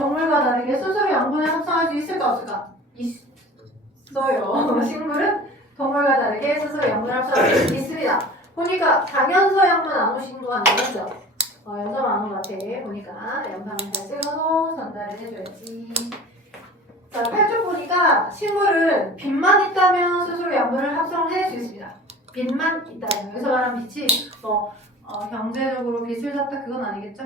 동물과 다르게 스스로 양분을 합성할 수 있을까 없을까? 있어요. 식물은 동물과 다르게 스스로 양분을 합성할 수 있습니다. 보니까 당연서 양분 안 오신 거 아니죠? 연서 안 온 것 같아. 보니까 영상을 잘 찍어서 전달을 해줘야지. 자, 8쪽 보니까 식물은 빛만 있다면 스스로 양분을 합성을 해낼 수 있습니다. 빛만 있다면. 여기서 말하는 빛이 경제적으로 빛을 샀다 그건 아니겠죠?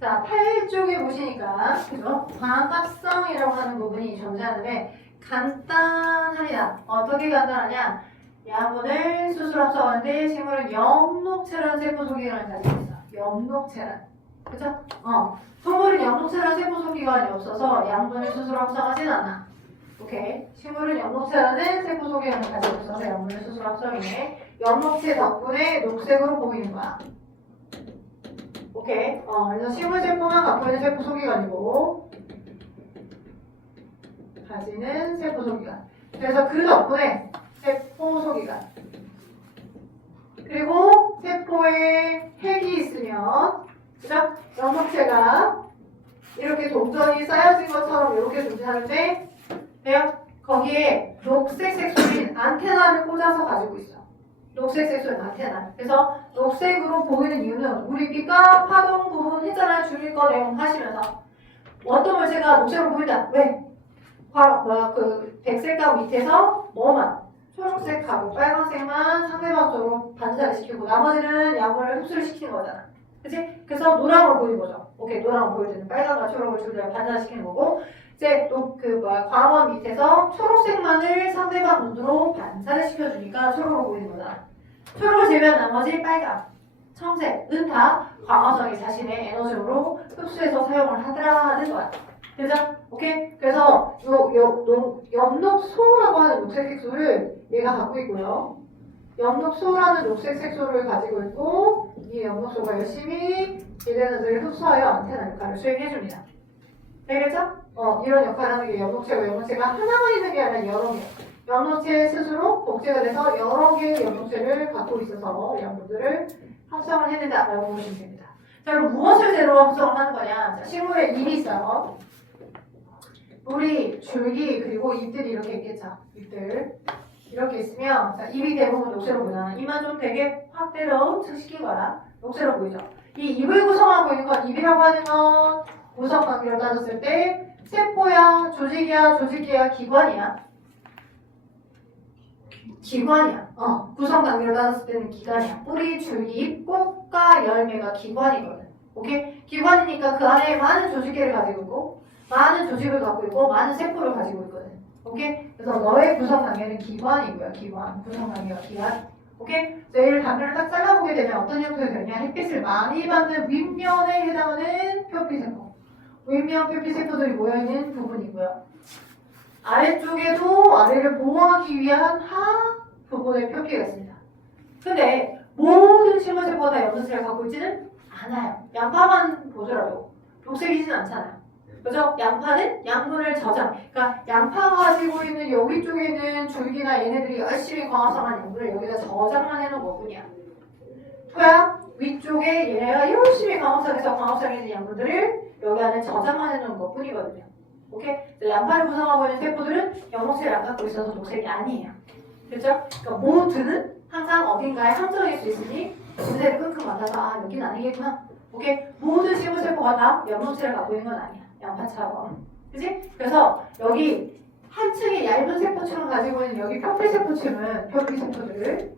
자, 8쪽에 보시니까 그죠? 광합성이라고 하는 부분이 존재하는데 간단합니다. 어떻게 간단하냐? 양분을 스스로 합성하는데 식물은 엽록체라는 세포 소기관을 가지고 있어. 엽록체란. 그죠? 동물은 엽록체라는 세포 소기관이 없어서 양분을 스스로 합성하진 않아. 오케이. 식물은 엽록체라는 세포 소기관을 가지고 있어서 양분을 스스로 합성해. 엽록체 덕분에 녹색으로 보이는 거야. 오케이. 그래서 식물 세포만 갖고 있는 세포 소기관이고 가지는 세포 소기관. 그래서 그 덕분에 세포 소기관. 그리고 세포에 핵이 있으면, 그죠? 엽록체가 이렇게 동전이 쌓여진 것처럼 이렇게 존재하는데, 돼요? 거기에 녹색 색소인 안테나를 꽂아서 가지고 있어. 녹색 색소인 안테나. 그래서 녹색으로 보이는 이유는 우리 빛과 파동 부분 했잖아요. 줄일 거 내용 하시면서. 어떤 물체가 녹색으로 보인다. 왜? 백색감 밑에서 뭐만? 초록색하고 빨간색만 상대방 쪽으로 반사를 시키고 나머지는 양분을 흡수를 시키는 거잖아. 그치? 그래서 노랑으로 보이는 거죠. 오케이, 노랑으로 보일 때는 빨간과 초록을 둘다 반사시키는 거고 이제 또 광원 밑에서 초록색만을 상대방 눈으로 반사를 시켜주니까 초록으로 보이는 거잖아. 초록을 제외한 나머지 빨강, 청색은 다 광화성이 자신의 에너지로 흡수해서 사용을 하더라는 거야. 그죠? 오케이? 그래서 엽록소라고 하는 녹색 색소를 얘가 갖고 있고요. 엽록소라는 녹색 색소를 가지고 있고 이 엽록소가 열심히 에너지를 흡수하여 안테나 역할을 수행해줍니다. 되겠죠? 이런 역할을 하는 게 엽록체고 엽록체가 하나만 있는 게 아니라 여러 개. 엽록체 스스로 복제가 돼서 여러 개의 엽록체를 갖고 있어서 양분들을 합성을 해낸다라고 보시면 됩니다. 자, 그럼 무엇을 재료로 합성을 하는 거냐? 자, 식물에 잎이 있어요. 뿌리, 줄기, 그리고 잎들이 이렇게 있겠죠. 잎들. 이렇게 있으면, 자, 잎이 대부분 녹색으로 보잖아. 잎만 좀 되게 확대를 엄청 시킨 거야. 녹색으로 보이죠. 이 잎을 구성하고 있는 건, 잎이라고 하는 건 구성 관계로 따졌을 때, 세포야, 조직이야, 조직계야, 기관이야. 기관이야. 구성 관계로 따졌을 때는 기관이야. 뿌리, 줄기, 잎, 꽃과 열매가 기관이거든. 오케이? 기관이니까 그 안에 많은 조직계를 가지고 있고, 많은 조직을 갖고 있고 많은 세포를 가지고 있거든. 오케이? 그래서 너의 구성 단계는 기관이고요. 기관. 구성 단계가 기관. 오케이? 그래서 얘를 단계를 딱 잘라보게 되면 어떤 형태가 되냐? 햇빛을 많이 받는 윗면에 해당하는 표피세포. 윗면 표피세포들이 모여있는 부분이고요. 아래쪽에도 아래를 보호하기 위한 하 부분의 표피가 있습니다. 근데 모든 식물세포가 다 염소체를 갖고 있지는 않아요. 양파만 보더라도 녹색이진 않잖아요. 그죠? 양파는 양분을 저장. 그러니까 양파가 가지고 있는 여기 쪽에 있는 줄기나 얘네들이 열심히 광합성한 양분을 여기다 저장만 해놓은 것뿐이야. 토야 위쪽에 얘네가 열심히 광합성해서 광합성해진 양분들을 여기 안에 저장만 해놓은 것뿐이거든요. 오케이? 양파를 구성하고 있는 세포들은 엽록체를 안 갖고 있어서 녹색이 아니에요. 그렇죠? 그러니까 모두는 항상 어딘가에 함정일 수 있으니 분쇄를 끙끙 만나서 여긴 아니겠구나. 오케이? 모든 식물세포가 다 엽록체를 갖고 있는 건 아니야. 양파처럼. 그치? 그래서 여기 한 층의 얇은 세포층을 가지고 있는 여기 표피세포층은 표피세포들.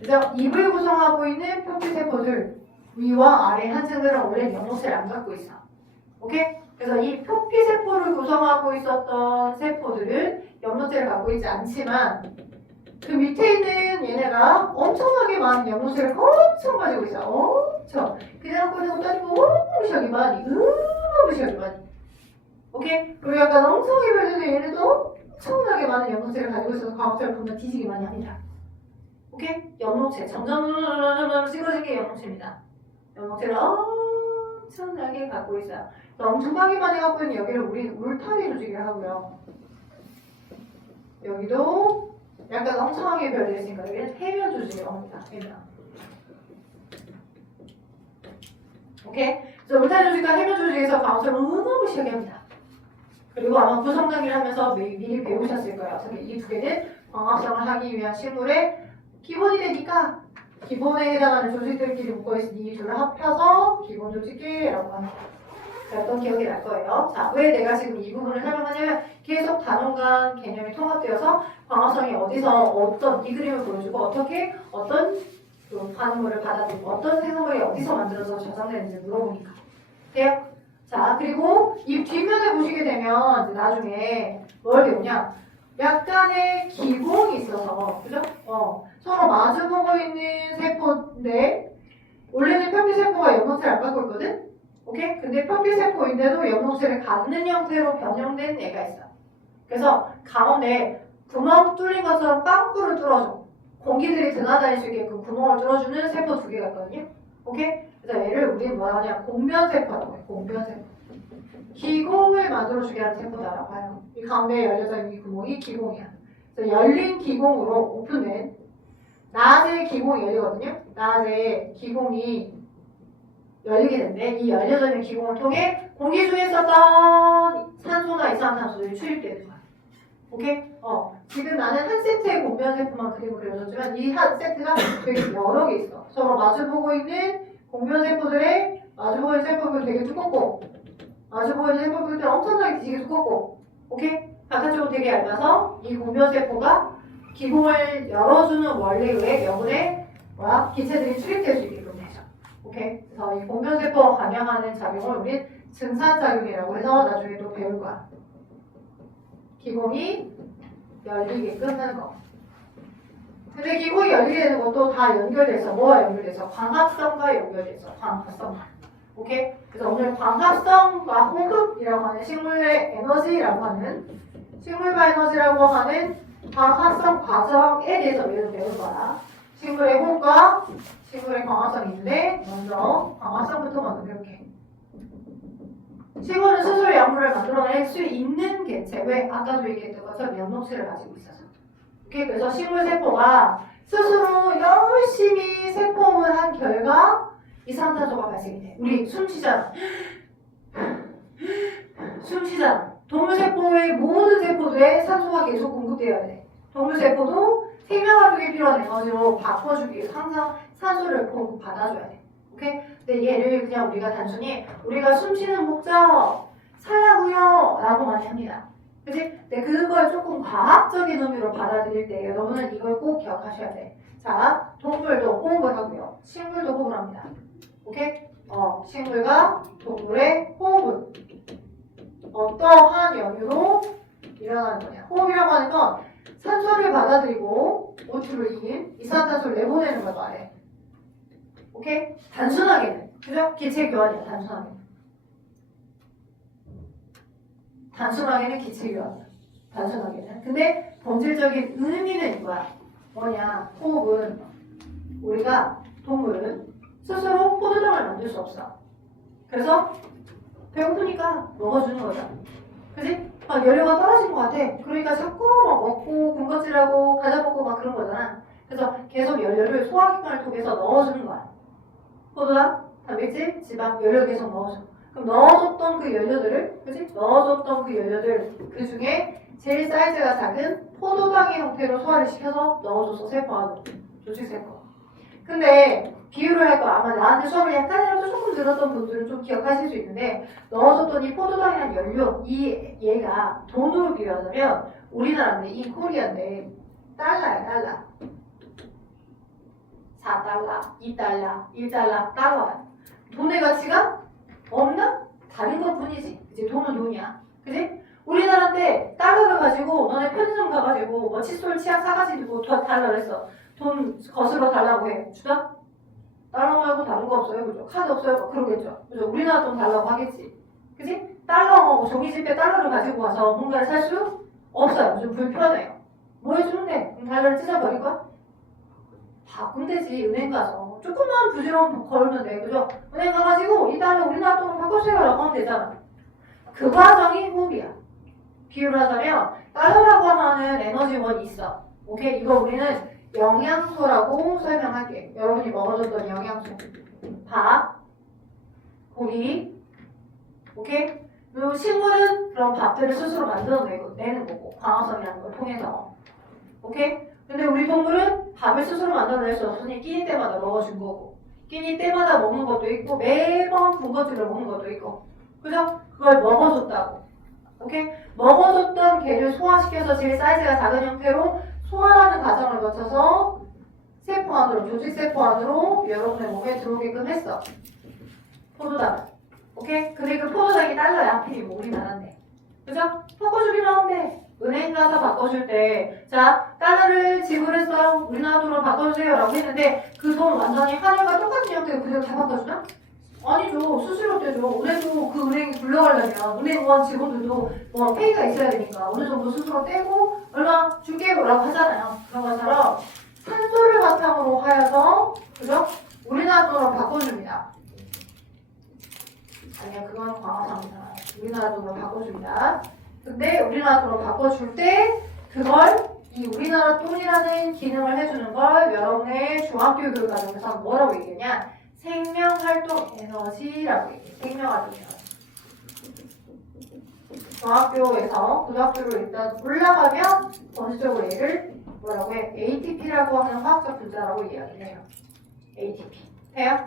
그래서 잎을 구성하고 있는 표피세포들 위와 아래 한 층들은 원래 엽록체를 안 갖고 있어. 오케이? 그래서 이 표피세포를 구성하고 있었던 세포들은 엽록체를 갖고 있지 않지만 그 밑에 있는 얘네가 엄청나게 많은 엽록체를 엄청 가지고 있어. 엄청. 그냥 갖고 있는 것도 아니고 무시하게 많이. 무시하게 많이. 오케이? 그리고 약간 엉성하게 변해도 얘네도 엄청나게 많은 엽록체를 가지고 있어서 과학자를 보면 뒤지게 많이 합니다. 오케이? 엽록체. 점점 찍어진 게 엽록체입니다. 엽록체를 엄청나게 갖고 있어요. 엄청나게 많이 갖고 있는 여기를 우리 울타리 조직이라고 하고요. 여기도 약간 엉성하게 별되어 있으니까 여기는 해면 조직이라고 합니다. 해면. 오케이? 그래서 울타리 조직과 해면 조직에서 광합성을 어마무시하게 합니다. 그리고 아마 구성 단계를 하면서 미리 배우셨을 거예요. 어떻게 이 두 개는 광합성을 하기 위한 식물의 기본이 되니까 기본에 해당하는 조직들끼리 묶어있으니 이 둘을 합해서 기본 조직계라고 합니다. 그랬던 기억이 날 거예요. 자, 왜 내가 지금 이 부분을 설명하냐면 계속 단원간 개념이 통합되어서 광합성이 어디서 어떤 이 그림을 보여주고 어떻게 어떤 반응물을 받아들이고 어떤 생성물이 어디서 만들어서 저장되는지 물어보니까. 돼요? 자, 그리고 이 뒷면에 보시게 되면 이제 나중에 뭘 배우냐? 약간의 기공이 있어서, 그죠? 서로 마주보고 있는 세포인데 원래는 표피세포가 염록체를 안 갖고 있거든? 오케이? 근데 표피세포인데도 염록체를 갖는 형태로 변형된 애가 있어. 그래서 가운데 구멍 뚫린 것처럼 빵꾸를 뚫어줘. 공기들이 드나다닐 수 있게끔 구멍을 뚫어주는 세포 두 개가 있거든요? 오케이? 그래서 얘를 우리는 뭐라 하냐? 공변세포라고 해. 공변세포. 기공을 만들어주게 하는 세포다라고 해요. 이 가운데 열려져 있는 이 구멍이 기공이야. 그래서 열린 기공으로 오픈된 낮에 기공이 열리거든요. 낮에 기공이 열리게 되는데 이 열려져 있는 기공을 통해 공기 중에 있었던 산소나 이산화탄소들이 출입되는 거야. 오케이? 지금 나는 한 세트의 공변세포만 그리고 그려줬지만 이 한 세트가 되게 여러 개 있어. 서로 마주보고 있는 공변세포들의 마주보고 있는 세포들 되게 두껍고 마주보고 있는 세포들은 엄청나게 되게 두껍고 오케이? 바깥쪽으로 되게 얇아서 이 공변세포가 기공을 열어주는 원리에 의해 여분의 기체들이 출입될 수 있게끔 되죠. 오케이? 그래서 이 공변세포가 관여하는 작용을 우린 증산작용이라고 해서 나중에 또 배울 거야. 기공이 열리게끔 하는 거. 근데 기공이 열리게 되는 것도 다 연결돼서 뭐가 연결돼서 광합성과 연결돼서 광합성. 오케이? 그래서 오늘 광합성과 호흡이라고 하는 식물의 에너지라고 하는 식물과 에너지라고 하는 광합성 과정에 대해서 배울 거야. 식물의 호흡과 식물의 광합성이 있는데 먼저 광합성부터 먼저 배울게. 식물은 스스로 약물을 만들어낼 수 있는 개체. 왜? 아까도 얘기했던 것처럼 면역체를 가지고 있어서. 오케이? 그래서 식물 세포가 스스로 열심히 세포를 한 결과 이산화탄소가 발생이 돼. 우리 숨 쉬잖아. 숨 쉬잖아. 동물세포의 모든 세포들에 산소가 계속 공급되어야 돼. 동물세포도 생명활동에 필요한 에너지로 바꿔주기 위해서 항상 산소를 공급받아줘야 돼. 오케이? 근데 얘를 그냥 우리가 단순히 우리가 숨 쉬는 목적 살라고요 라고 많이 합니다. 그치? 근데 그걸 조금 과학적인 의미로 받아들일 때 여러분은 이걸 꼭 기억하셔야 돼. 자, 동물도 호흡을 하고요. 식물도 호흡을 합니다. 오케이? 식물과 동물의 호흡은 어떠한 연유로 일어나는 거냐. 호흡이라고 하는 건 산소를 받아들이고 O2를 이긴 이산화탄소를 내보내는 걸 말해. 오케이? 단순하게는. 그죠? 기체 교환이야, 단순하게는. 단순하게는 기체 교환이야. 단순하게는. 근데 본질적인 의미는 이거야. 뭐냐. 호흡은 우리가 동물은 스스로 포도당을 만들 수 없어. 그래서 배고프니까 먹어주는 거잖아. 그지? 연료가 떨어진 것 같아. 그러니까 자꾸 막 먹고 군것질하고 과자 먹고 막 그런 거잖아. 그래서 계속 연료를 소화기관을 통해서 넣어주는 거야. 포도당, 단백질, 지방, 연료 계속 넣어줘. 그럼 넣어줬던 그 연료들을, 그지? 넣어줬던 그 연료들 그 중에 제일 사이즈가 작은 포도당의 형태로 소화를 시켜서 넣어줘서 세포하는 조직세포. 근데 비유를 할 거 아마 나한테 수업을 약간이라도 조금 들었던 분들은 좀 기억하실 수 있는데 넣어줬던 이 포도당이라는 연료, 얘가 돈으로 비유하자면 우리나라인데 이 코리아인데 달러야, 달러. 4달러, 2달러, 1달러, 달러야. 돈의 가치가 없나? 다른 것 뿐이지. 이제 돈은 돈이야. 그지? 우리나라인데 달러를 가지고 너네 편의점 가가지고 뭐 칫솔, 치약 사가지고 달라고 했어. 돈 거슬러 달라고 해. 주다? 달러 말고 다른 거 없어요? 그죠? 카드 없어요? 그러겠죠. 그죠? 우리나라 돈 달라고 하겠지. 그지? 달러, 종이집에 달러를 가지고 와서 뭔가를 살 수 없어요. 좀 불편해요. 뭐 해주는데? 달러를 찢어버릴 거야? 바꾸면 되지. 은행 가서. 조금만 부지런 걸면 돼. 그죠? 은행 가가지고 이 달러 우리나라 돈으로 바꿔주세요 라고 하면 되잖아. 그 과정이 호흡이야. 비유를 하자면 달러라고 하는 에너지원이 있어. 오케이? 이거 우리는 영양소라고 설명할게. 여러분이 먹어줬던 영양소. 밥, 고기. 오케이? 그리고 식물은 그런 밥들을 스스로 만들어내는 거고 광합성이라는 걸 통해서. 오케이? 근데 우리 동물은 밥을 스스로 만들어낼 수 없으니 끼니 때마다 먹어준 거고 끼니 때마다 먹는 것도 있고 매번 군것질을 먹는 것도 있고 그죠? 그걸 먹어줬다고. 오케이? 먹어줬던 개를 소화시켜서 제일 사이즈가 작은 형태로 소화하는 과정을 거쳐서 세포 안으로, 조직세포 안으로 여러분의 몸에 들어오게끔 했어. 포도당. 오케이? 근데 그 포도당이 달러야. 하필이면 우리나라인데. 그죠? 바꿔주기만 하면 돼. 은행 가서 바꿔줄 때, 자, 달러를 지불했어. 우리나라 돈으로 바꿔주세요. 라고 했는데, 그 돈 완전히 한일과 똑같은 형태로 그대로 다 바꿔주나? 아니죠. 수수료 떼죠. 은행도 그 은행이 굴러가려면, 은행원 직원들도 뭐 페이가 있어야 되니까, 어느 정도 수수료 떼고, 얼마 줄게요. 라고 하잖아요. 그런 것처럼, 산소를 바탕으로 하여서, 그죠? 우리나라 돈으로 바꿔줍니다. 아니야, 그건 광화상이잖아요. 우리나라 돈으로 바꿔줍니다. 근데 우리나라 돈으로 바꿔줄 때 그걸 이 우리나라 돈이라는 기능을 해주는 걸 여러분의 중학교 교육 과정에서 뭐라고 얘기하냐? 생명활동 에너지라고 얘기해요. 생명활동 에너지. 중학교에서 고등학교로 일단 올라가면 전체적으로 얘를 뭐라고 해? ATP라고 하는 화학적 분자라고 이야기를 해요. ATP. 해요?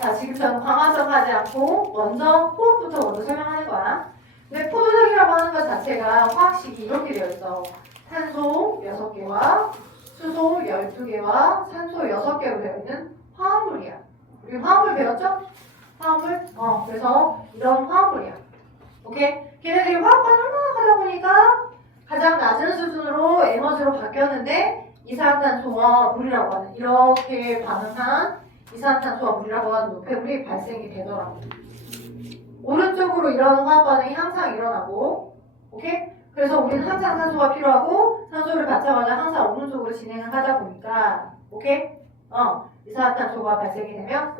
자, 지금 저는 광합성 하지 않고 먼저 호흡부터 먼저 설명하는 거야. 근데 포도당이라고 하는 것 자체가 화학식이 이렇게 되어 있어. 탄소 6개와 수소 12개와 산소 6개로 되어 있는 화합물이야. 우리 화합물 배웠죠? 화합물? 그래서 이런 화합물이야. 오케이? 걔네들이 화학반을 얼마나 하다 보니까 가장 낮은 수준으로 에너지로 바뀌었는데 이산화탄소와 물이라고 하는 이렇게 반응한 이산화탄소와 물이라고 하는 노폐물이 발생이 되더라고. 오른쪽으로 일어나는 화학 반응이 항상 일어나고, 오케이? 그래서 우리는 항상 산소가 필요하고, 산소를 받자마자 항상 오른쪽으로 진행을 하다 보니까, 오케이? 이산화탄소가 발생이 되면,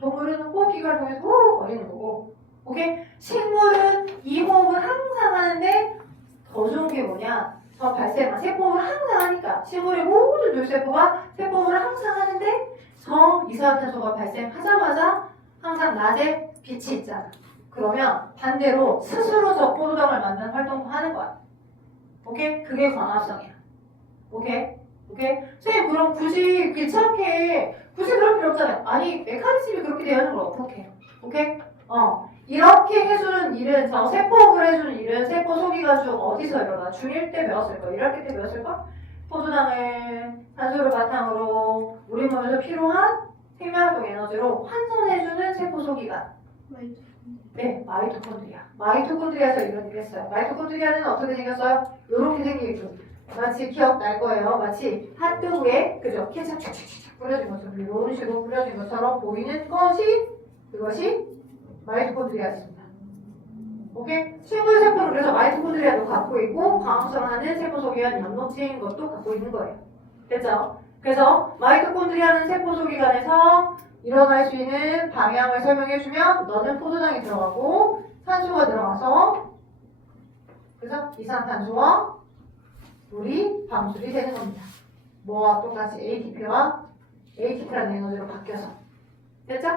동물은 호흡기관을 통해서 후 거리는 거고, 오케이? 식물은 이 호흡을 항상 하는데, 더 좋은 게 뭐냐? 세포호흡을 항상 하니까, 식물의 모든 줄세포가 세포호흡을 항상 하는데, 이산화탄소가 발생하자마자 항상 낮에 빛이 있잖아. 그러면 반대로 스스로 저 포도당을 만드는 활동을 하는 거야. 오케이? 그게 광합성이야. 오케이? 오케이? 선생님 그럼 굳이 귀찮게 굳이 그럴 필요 없잖아요. 아니 메커니즘이 그렇게 되어 있는 걸 어떻게 해요? 오케이? 이렇게 해주는 일은 저 세포호흡을 해주는 일은 세포 소비가 중 어디서 일어나? 중1 때 배웠을 거 1학기 때 배웠을 거? 포도당을 산소를 바탕으로 우리 몸에서 필요한 생명활동 에너지로 환전해주는 세포 소기관. 네, 마이토콘드리아. 마이토콘드리아에서 이런 일을 했어요. 마이토콘드리아는 어떻게 생겼어요? 이렇게 생기죠. 마치 기억날 거예요. 마치 핫도그에 그죠? 케찹 착착착 뿌려진 것처럼 이런 식으로 뿌려진 것처럼 보이는 것이 그것이 마이토콘드리아입니다. 오케이? 식물 세포는 그래서 마이토콘드리아도 갖고 있고 광합성하는 세포 소기관 연목체인 것도 갖고 있는 거예요. 됐죠? 그래서 마이토콘드리아는 세포 소기관에서 일어날 수 있는 방향을 설명해주면 너는 포도당이 들어가고 산소가 들어가서 그래서 이산탄소와 물이 방출이 되는 겁니다. 뭐와 똑같이 ATP라는 에너지로 바뀌어서 됐죠?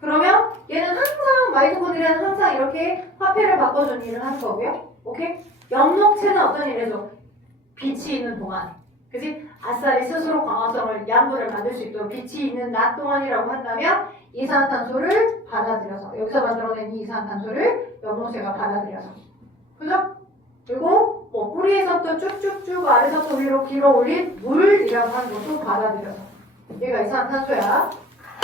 그러면 얘는 항상 마이토콘드리아는 항상 이렇게 화폐를 바꿔주는 일을 하는 거고요. 오케이? 연목체는 어떤 일을 해줘? 빛이 있는 동안 그치? 아싸리 스스로 광합성을 양분을 만들 수 있도록 빛이 있는 낮 동안이라고 한다면 이산화탄소를 받아들여서 여기서 만들어낸 이 이산화탄소를 연목체가 받아들여서 그죠? 그리고 뭐 뿌리에서부터 쭉쭉쭉 아래서부터 위로 길어 올린 물이라고 하는 것도 받아들여서 얘가 이산화탄소야.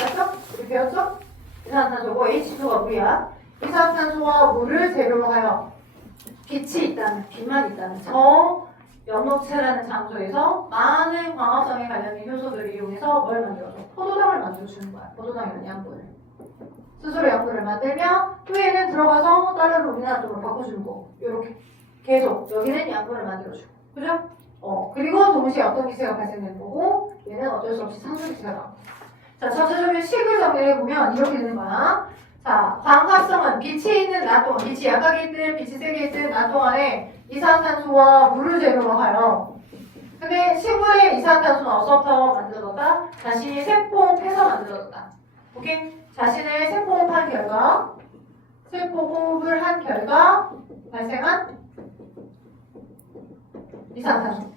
알았어? 우리 배웠죠? 이산화탄소고 H2가 물이야. 이산화탄소와 물을 재료로 하여 빛이 있다는 빛만 있다는 연목체라는 장소에서 많은 광합성에 관련된 효소들을 이용해서 뭘 만들어줘? 포도당을 만들어주는 거야. 포도당이라는 양분을. 스스로 양분을 만들면 후에는 들어가서 달러를 우리나라 돈으로 바꿔주는 거. 요렇게. 계속 여기는 양분을 만들어주고. 그죠? 그리고 동시에 어떤 기체가 발생되는 거고 얘는 어쩔 수 없이 산소 기체가 나오고. 자, 전체적인 식을 정리해보면 이렇게 되는 거야. 자, 광합성은 빛이 있는 낮 동안, 빛이 약하게 있든 빛이 세게 있든 낮 동안에 이산화탄소와 물을 재료로 하여 근데 식물에 이산화탄소는 어디서부터 만들어졌다? 다시 세포 폐서 만들어졌다. 오케이? 자신의 세포호흡을 한 결과 발생한 이산화탄소.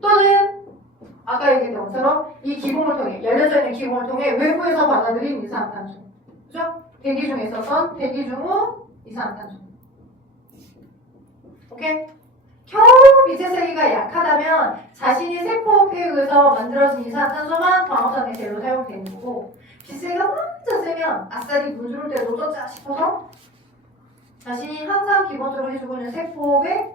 또는 아까 얘기했던 것처럼 이 기공을 통해, 열려져 있는 기공을 통해 외부에서 받아들인 이산화탄소. 그죠? 대기 중에 있었던 대기 중 후 이산화탄소. 오케이? 겨우 빛의 세기가 약하다면 자신이 세포 폐육에서 만들어진 이산화탄소만 광합성의 재료로 사용되는 거고, 빛의 세기가 완전 세면 아싸리 물 주를 때 놓쳤자 싶어서 자신이 항상 기본적으로 해주고 있는 세포의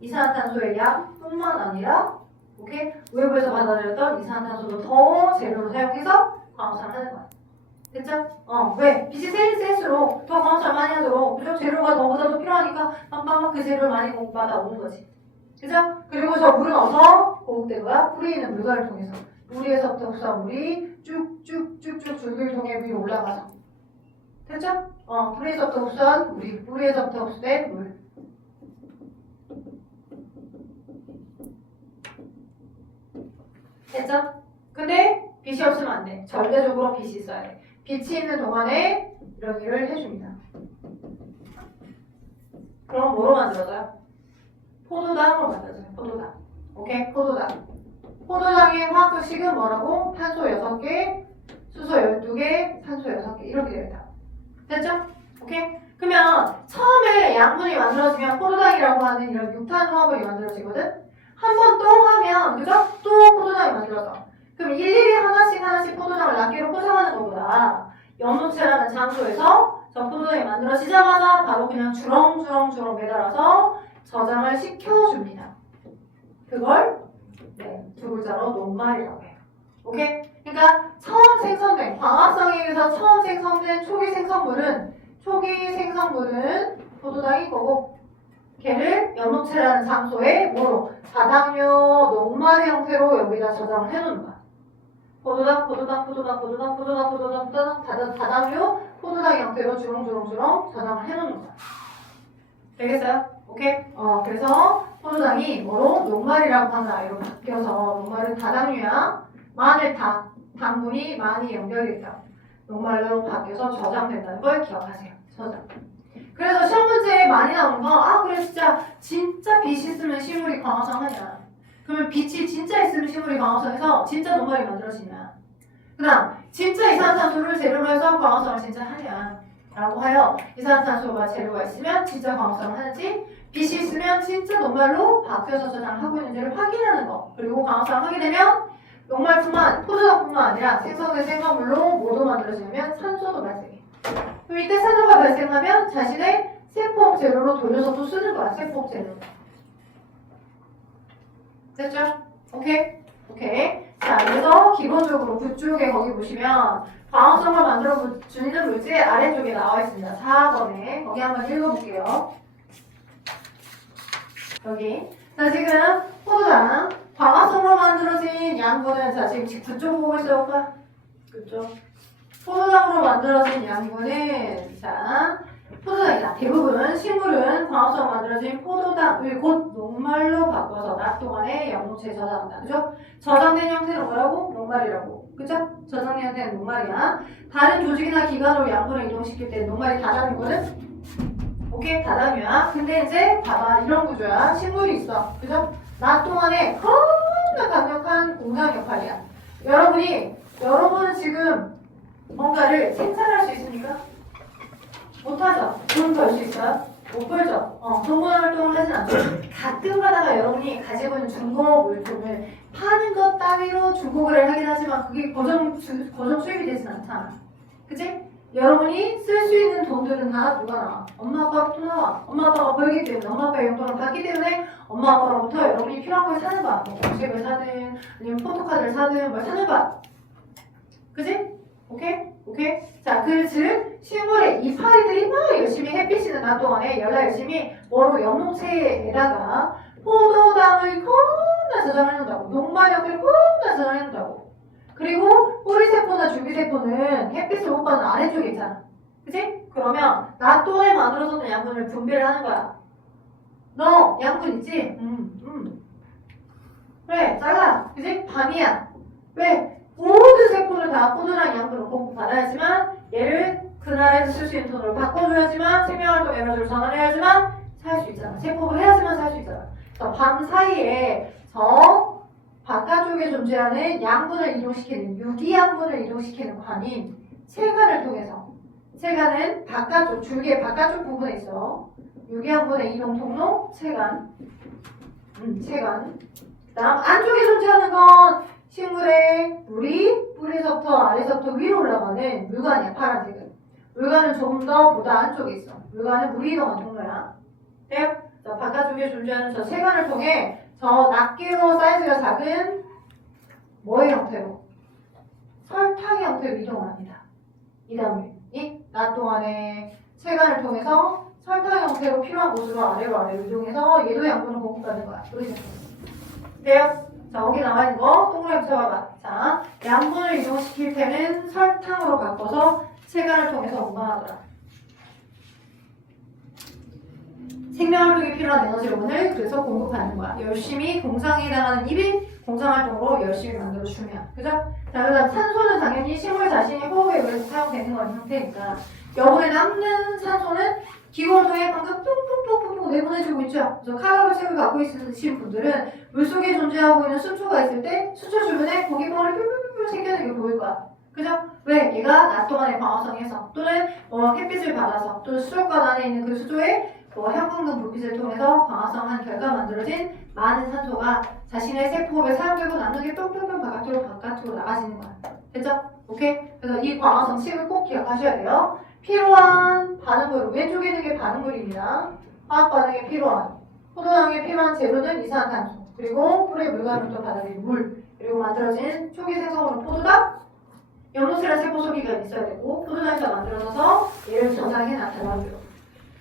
이산화탄소의 양뿐만 아니라 오케이? 외부에서 받아들였던 이산화탄소도 더 재료로 사용해서 광합성을 하는 거야. 됐죠? 왜? 빛이 세일수록 더 광합성을 많이 하도록 그죠? 재료가 너보다도 필요하니까 막 그 재료를 많이 공급받아 오는 거지. 그죠? 그리고 저 물은 어디서 공급된 거야? 뿌리에 있는 물관을 통해서. 뿌리에서부터 흡수한 물이 쭉쭉쭉쭉 줄기를 통해 위로 올라가서. 됐죠? 뿌리에서부터 흡수한 물이, 뿌리에서부터 흡수된 물. 됐죠? 근데 빛이 없으면 안 돼. 절대적으로 빛이 있어야 돼. 빛이 있는 동안에 이런 일을 해줍니다. 그럼 뭐로 만들어져요? 포도당으로 만들어져요. 포도당. 오케이? 포도당. 포도당의 화학적 식은 뭐라고? 탄소 6개, 수소 12개, 산소 6개 이렇게 되겠다. 됐죠? 오케이? 그러면 처음에 양분이 만들어지면 포도당이라고 하는 이런 육탄 화합물이 만들어지거든? 한 번 또 하면, 그죠? 또 포도당이 만들어져. 그럼 일일이 하나씩 포도당을 낱개로 포장하는 것보다 염소체라는 장소에서 저 포도당이 만들어지자마자 바로 그냥 주렁주렁 매달아서 저장을 시켜줍니다. 그걸 두 글자로 녹말이라고 해요. 오케이? 그러니까 처음 생성된, 광합성에 의해서 처음 생성된 초기 생성물은 포도당일 거고, 걔를 염소체라는 장소에 뭐로? 다당류 녹말 형태로 여기다 저장을 해놓는 거야. 다당류 포도당 형태로 주렁주렁 저장을 해놓는 거야. 되겠어요? 오케이? 그래서 포도당이 뭐로? 녹말이라고 하는 아이로 바뀌어서, 녹말은 다당류야. 당분이 많이 연결돼 있다. 녹말로 바뀌어서 저장된다는 걸 기억하세요. 저장. 그래서 시험 문제에 많이 나오는 거, 그래 진짜 빛이 있으면 식물이 광합성 하냐. 그러면 빛이 진짜 있으면 식물이 광합성해서 진짜 녹말이 만들어지냐. 그 다음, 진짜 이산화탄소를 재료로 해서 광합성을 진짜 하냐. 라고 하여 이산화탄소가 재료가 있으면 진짜 광합성을 하는지, 빛이 있으면 진짜 녹말로 바뀌어서 저장하고 있는지를 확인하는 거. 그리고 광합성을 하게 되면 포도당뿐만 아니라 생성된 생화물로 뭐도 만들어지면 산소도 발생해. 그럼 이때 산소가 발생하면 자신의 세포 재료로 돌려서도 쓰는 거야. 세포 재료. 됐죠? 오케이? 자, 그래서 기본적으로 그쪽에 거기 보시면 광합성을 만들어 주는 물질 아래쪽에 나와 있습니다. 4번에. 거기 한번 읽어볼게요. 여기. 자, 지금 포도당. 광합성으로 만들어진 양분은, 자, 지금 그쪽 보고 있어요, 오빠? 그쪽. 포도당으로 만들어진 양분은, 자, 포도당이다. 대부분 식물은 광합성으로 만들어진 포도당을 곧 녹말로 바꿔서 낮 동안에 염소체에 저장한다. 그죠? 저장된 형태는 뭐라고? 녹말이라고. 그죠? 저장된 형태는 녹말이야. 다른 조직이나 기관으로 양분을 이동시킬 때 녹말이 다당류거든? 오케이? 다당류야. 근데 이제 봐봐. 이런 구조야. 식물이 있어. 그죠? 낮 동안에 겁나 강력한 공상 역할이야. 여러분은 지금 뭔가를 생산할 수 있습니까? 못하죠? 돈 벌 수 있어요? 못 벌죠? 동물 활동을 하진 않죠. 가끔 가다가 여러분이 가지고 있는 중고 물품을 파는 것 따위로 중고 거래를 하긴 하지만 그게 고정 수입이 되진 않잖아. 그치? 여러분이 쓸 수 있는 돈들은 다 누가 나와? 엄마 아빠부터 나와. 엄마 아빠가 벌기 때문에, 엄마 아빠의 용돈을 받기 때문에 엄마 아빠로부터 여러분이 필요한 걸 사는 거야. 뭐 공책을 사든 아니면 포토카드를 사든 뭘 사는 거야. 그치? 오케이? 자, 즉 식물의 이파리들이 막 열심히 햇빛이 있는 낮 동안에 열심히 뭐로 염소체에다가 포도당을 겁나 저장해놓는다고. 녹말 형태를 겁나 저장해놓는다고. 그리고 뿌리세포나 줄기세포는 햇빛을 못 받는 아래쪽에 있잖아. 그치? 그러면 낮 동안에 만들어서는 양분을 분비를 하는 거야. 너 양분 있지? 그래, 잘라. 그치? 밤이야. 왜? 모든 세포는 다 포도당 양분을 공급받아야지만 얘를 그날에서 쓸 수 있는 돈으로 바꿔줘야지만 생명활동 에너지를 전환해야지만 살 수 있잖아. 세포를 해야지만 살 수 있잖아. 그래서 밤 사이에 저 바깥쪽에 존재하는 양분을 이동시키는 유기양분을 이동시키는 관인 체관을 통해서 체관은 바깥쪽 줄기의 바깥쪽 부분에 있어. 유기양분의 이동 통로 체관. 체관. 그다음 안쪽에 존재하는 건 식물의 뿌리서부터 아래서부터 위로 올라가는 물관이야. 파란색은. 물관은 좀 더 보다 안쪽에 있어. 물관은 물이 이동한 통로야. 네? 자, 바깥쪽에 존재하는 저 체관을 통해 저 낱개로 사이즈가 작은 뭐의 형태로? 설탕의 형태로 이동을 합니다. 이 다음에 낮 동안에 체관을 통해서 설탕 형태로 필요한 곳으로 아래로 이동해서 얘도 양분을 공급받는 거야. 돼요? 자, 여기 나와 있는 거 동그라미 쳐봐봐. 자, 양분을 이동시킬 때는 설탕으로 바꿔서 체관을 통해서 운반하더라. 생명활동에 필요한 에너지원을 그래서 공급하는 거야. 열심히 공상에 해당하는 입이 공상활동으로 열심히 만들어주면. 그죠? 자, 그 다음 산소는 당연히 식물 자신이 호흡에 의해서 사용되는 건 형태니까 여분에 남는 산소는 기골통에 방금 뚱뚱뚱뚱 내보내주고 있죠. 그래서 카르보책을 갖고 있으신 분들은 물속에 존재하고 있는 수초가 있을 때 수초 주변에 고기봉을 뿅뿅뿅 생겨나는 게 보일 거야. 그죠? 왜? 얘가 낮 동안에 광합성해서 또는 햇빛을 받아서 또는 수족관 안에 있는 그 수조에 형광등 불빛을 통해서 광합성한 결과 만들어진 많은 산소가 자신의 세포에 사용되고 남는 게 뿅뿅뿅 바깥으로 나가지는 거야. 됐죠? 오케이? 그래서 이 광합성식을 꼭 기억하셔야 돼요. 필요한 반응물, 왼쪽에 있는 게 반응물입니다. 화학 반응에 필요한 포도당에 필요한 재료는 이산화탄소, 그리고 풀의 물관으로부터 받아들인 물, 그리고 만들어진 초기 생성으로 포도당, 연노스랑 세포 소비가 있어야 되고 포도당에서 만들어져서 얘를 저장해 나타나고요.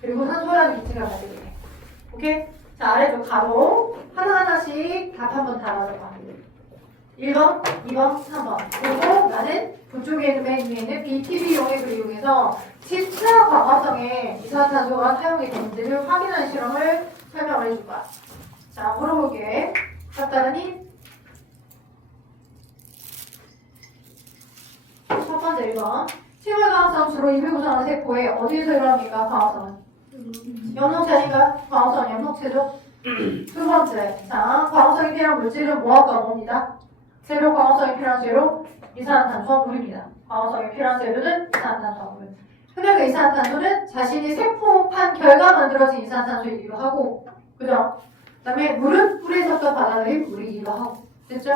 그리고 산소라는 기체가 가지게 돼. 오케이? 자, 아래쪽 가로 하나하나씩 답 한번 달아줘봐. 1번, 2번, 3번. 그리고 나는 그쪽에 있는 맨 위에 있는 BTB 용액을 이용해서 진짜 광합성에 이산화탄소가 사용이 되는지를 확인하는 실험을 설명을 해줄 거야. 자, 물어볼게. 답답하니? 첫 번째 1번. 식물 광합성 주로 입을 구성하는 세포에 어디에서 일어납니까? 광합성은? 염록체니까 광합성은 염록체죠. 두 번째, 자, 광합성이 필요한 물질은 뭐하고 뭐입니다? 재료 광합성이 필요한 재료 이산화탄소와 물입니다. 광합성이 필요한 재료는 이산화탄소와 물. 근데 그 이산화탄소는 자신이 세포판 결과 만들어진 이산화탄소이기도 하고, 그죠? 그 다음에 물은 뿌리에서부터 받아들인 물이기도 하고, 됐죠?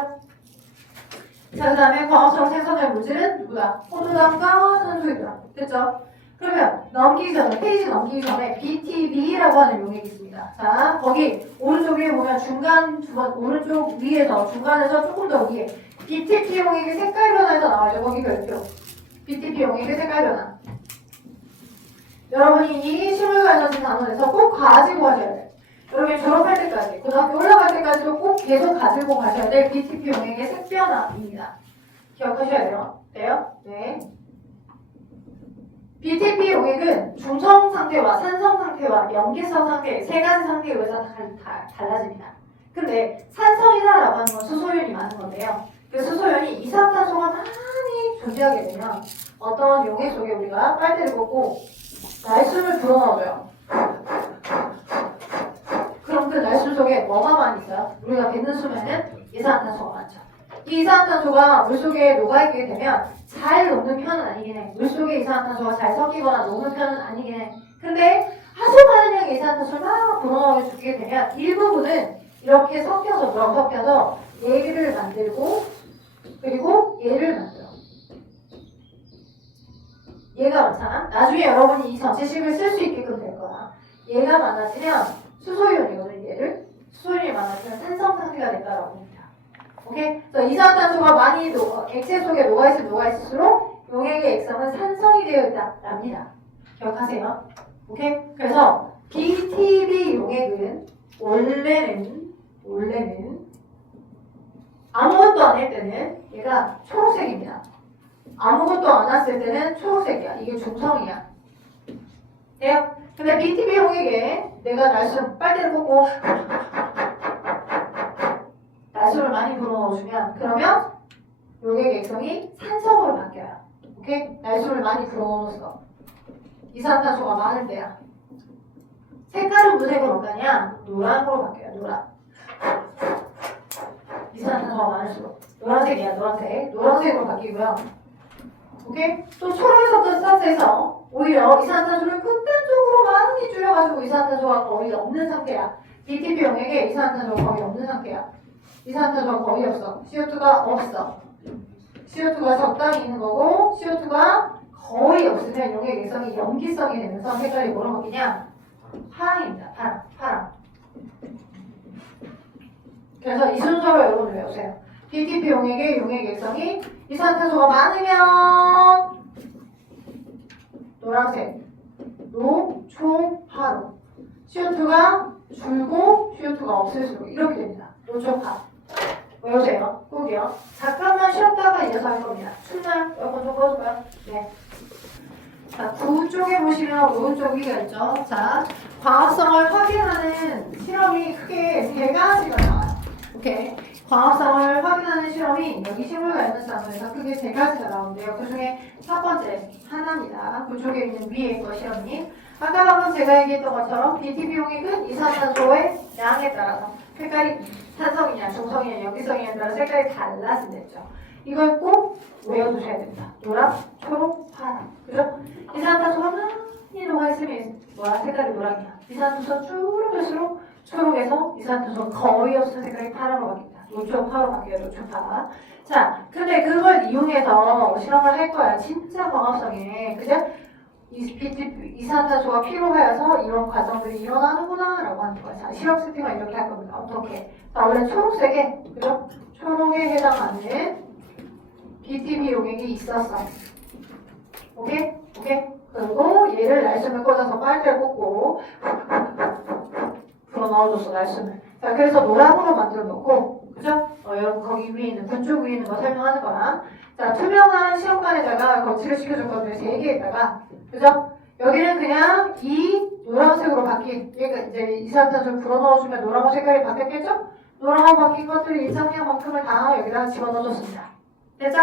자, 그 다음에 광합성을 생성할 물질은 누구다? 포도당과 산소이다. 됐죠? 그러면 페이지 넘기기 전에 BTB라고 하는 용액이 있습니다. 자, 거기 오른쪽에 보면 오른쪽 위에서 중간에서 조금 더 위에 BTP 용액의 색깔 변화에서 나와요. 거기 별표. BTP 용액의 색깔 변화. 여러분이 이 식물과 에너지 단원에서 꼭 가지고 가셔야 돼요. 여러분이 졸업할 때까지, 고등학교 올라갈 때까지도 꼭 계속 가지고 가셔야 될 BTP 용액의 색 변화입니다. 기억하셔야 돼요. 돼요? 네. BTP 용액은 중성 상태와 산성 상태와 염기성 상태 세 가지 상태에 의해서 다 달라집니다. 근데 산성이다라고 하는 건 수소연이 많은 건데요. 그 수소연이 이산화탄소가 많이 존재하게 되면 어떤 용액 속에 우리가 빨대를 꽂고 날숨을 불어넣어줘요. 그럼 그 날숨 속에 뭐가 많이 있어요? 우리가 뱉는 숨에는 이산화탄소가 많죠. 이 이산화탄소가 물속에 녹아있게 되면 잘 녹는 편은 아니긴 해. 물속에 이산화탄소가 잘 섞이거나 녹는 편은 아니긴 해. 근데 아주 많은 양의 이산화탄소를 막 불어넣어 주게 되면 일부분은 이렇게 섞여서 얘를 만들고 그리고 얘를 만들어. 얘가 많잖아. 나중에 여러분이 이 전체식을 쓸 수 있게끔 될 거야. 얘가 많아지면 수소이온이거든. 얘를 수소이온이 많아지면 산성 상태가 된다라고 합니다. 오케이? 그래서 이산화탄소가 많이 액체 속에 녹아있을수록 용액의 액성은 산성이 되어 있답니다. 기억하세요. 오케이? 그래서 BTB 용액은 원래는 아무것도 안 할 때는 얘가 초록색입니다. 아무것도 안 했을 때는 초록색이야. 이게 중성이야. 돼요? 근데 BTB 용액에 내가 날숨 빨대를 꽂고 날숨을 많이 불어넣어주면 그러면 용액 액성이 산성으로 바뀌어요. 오케이? 날수를 많이 불어넣어서 이산화탄소가 많은 데야. 색깔은 무슨 색으로 바뀌냐? 노란으로 바뀌어요. 노란. 이산화탄소가 많을수록 노란색이야. 노란색. 노란색으로 바뀌고요. 오케이? 또 초록에서부터 스타트해서 오히려 이산화탄소를 극단적으로 많이 줄여가지고 이산화탄소가 거의 없는 상태야. BTP 용액에 이산화탄소가 거의 없는 상태야. 이산화탄소가 거의 없어. CO2가 없어. CO2가 적당히 있는 거고 CO2가 거의 없으면 용액 액성이 염기성이 되면서 색깔이 뭐로 바뀌냐? 파랑입니다. 파랑. 그래서 이 순서로 여러분 외우세요. BTP 용액의 용액 액성이 이산화탄소가 많으면 노란색, 노초파로. CO2가 줄고 CO2가 없을수록 이렇게 됩니다. 노초파. 외우세요. 꼭이요. 잠깐만 쉬었다가 이어서 할 겁니다. 춥나요? 에어컨 좀 꺼줄까요? 네. 자, 9쪽에 보시면 오른쪽 위가 있죠. 자, 광합성을 확인하는 실험이 크게 3가지가 나와요. 오케이. 광합성을 확인하는 실험이 여기 식물과 연산상에서 크게 3가지가 나오는데요. 그 중에 첫 번째 하나입니다. 그쪽에 있는 위에 거 실험이. 아까 방금 제가 얘기했던 것처럼 BTP 용액은 이산화탄소의 양에 따라서 색깔이 산성이냐, 중성이냐, 염기성이냐에 따라 색깔이 달라진댔죠. 이걸 꼭 외워두셔야 됩니다. 노랑, 초록, 파랑. 그죠? 이산화탄소가 많이 녹아있으면 색깔이 노랑이야. 이산화탄소가 줄어들수록 초록에서 이산화탄소가 거의 없는 색깔이 파랑으로 바뀝니다. 노초파로 바뀌어요. 노초파. 자, 근데 그걸 이용해서 실험을 할 거야. 진짜 광합성에. 그죠? 이산화탄소가 필요하여서 이런 과정들이 일어나는구나 라고 하는 거야. 자, 실험 세팅을 이렇게 할 겁니다. 어떻게? 자, 원래 초록색에, 그죠? 초록에 해당하는 BTP 용액이 있었어. 오케이? 그리고 얘를 날숨을 꽂아서 빨대를 꽂고 불어 넣어줬어, 날숨을. 자, 그래서 노랑으로 만들어 놓고, 그죠? 여러분 거기 위에 있는, 군쪽 위에 있는 거 설명하는 거랑, 자, 투명한 시험관에다가 거치를 시켜줄 건데 3개에다가, 그죠? 여기는 그냥 이 노란색으로 바뀐, 그러니까 이제 이산화탄소를 불어넣어주면 노란색 색깔이 바뀌었겠죠? 노란색 바뀐 것들을 일정량만큼을 다 여기다가 집어넣어줬습니다. 됐죠?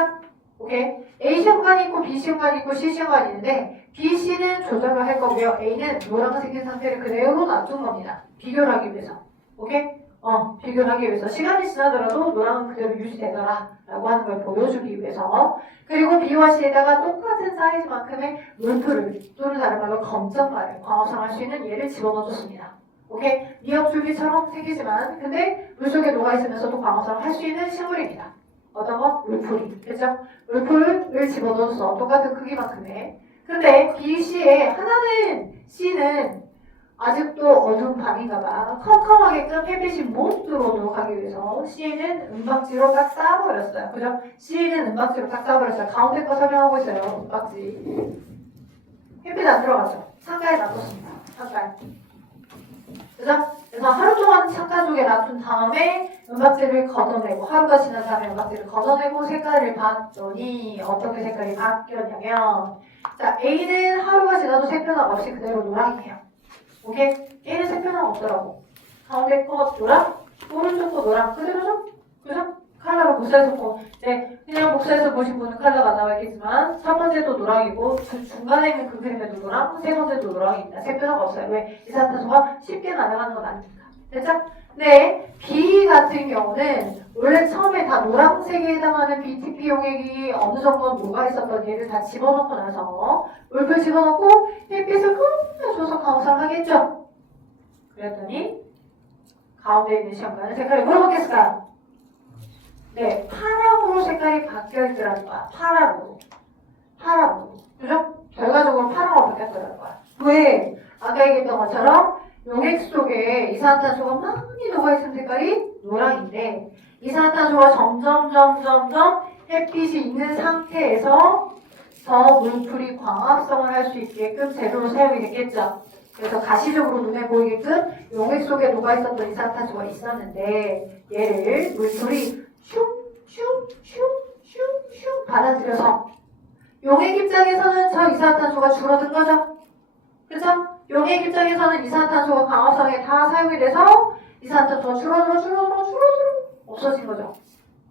오케이. A 시험관이 있고 B 시험관이 있고 C 시험관이 있는데 B, C는 조절을 할 거고요. A는 노란색인 상태를 그대로 놔둔 겁니다. 비교를 하기 위해서. 오케이? 비교를 하기 위해서. 시간이 지나더라도 노랑은 그대로 유지되더라 라고 하는 걸 보여주기 위해서. 그리고 B와 C에다가 똑같은 사이즈만큼의 물풀을 또는 다른 말로 검정말을 광합성할 수 있는 얘를 집어넣어줬습니다. 오케이? 미역줄기처럼 생기지만 근데 물속에 녹아있으면서도 광합성을 할 수 있는 식물입니다. 어떤 거? 물풀이. 그죠? 물풀을 집어넣어서 똑같은 크기만큼의. 근데 B, C에 하나는 C는 아직도 어두운 밤인가봐. 컴컴하게끔 햇빛이 못 들어오도록 하기 위해서 C는 은박지로 딱 쌓아버렸어요. 그죠? C는 은박지로 딱 쌓아버렸어요. 가운데 거 설명하고 있어요. 은박지. 햇빛 안 들어가죠? 창가에 놔뒀습니다. 창가에. 그죠? 그래서 하루 동안 창가 쪽에 놔둔 다음에 은박지를 걷어내고 하루가 지난 다음에 은박지를 걷어내고 색깔을 봤더니 어떻게 색깔이 바뀌었냐면 자, A는 하루가 지나도 색변화가 없이 그대로 노랑이에요. 오케이? A는 색변화가 없더라고. 가운데 거 노랑, 오른쪽 거 노랑. 그대로죠? 그죠? 컬러로 복사해서 그냥 복사해서 보신 분은 컬러가 안 나와 있겠지만 첫 번째도 노랑이고 중간에 있는 그 그림에도 노랑, 세 번째도 노랑입니다. 색변화가 없어요. 왜? 이산화탄소가 쉽게 날아가는 건 아니니까. 됐죠? 네, B 같은 경우는 원래 처음에 다 노란색에 해당하는 BTP 용액이 어느 정도 녹아있었던 얘를 다 집어넣고 나서 물풀 집어넣고 햇빛을 흘려줘서 광합성을 하겠죠? 그랬더니 가운데 있는 시험관은 색깔이 뭐로 바뀌었을까요? 네, 파랑으로 색깔이 바뀌어있더라는 거야. 파랑으로. 그죠? 결과적으로 파랑으로 바뀌었더라는 거야. 왜? 아까 얘기했던 것처럼 용액 속에 이산화탄소가 많이 녹아있는 색깔이 노랑인데 이산화탄소가 점점 햇빛이 있는 상태에서 더 물풀이 광합성을 할 수 있게끔 재료로 사용이 됐겠죠. 그래서 가시적으로 눈에 보이게끔 용액 속에 녹아있었던 이산화탄소가 있었는데 얘를 물풀이 슝 받아들여서 용액 입장에서는 저 이산화탄소가 줄어든 거죠. 그죠? 용액 입장에서는 이산화탄소가 광합성에 다 사용이 돼서 이산화탄소가 줄어들어 없어진 거죠.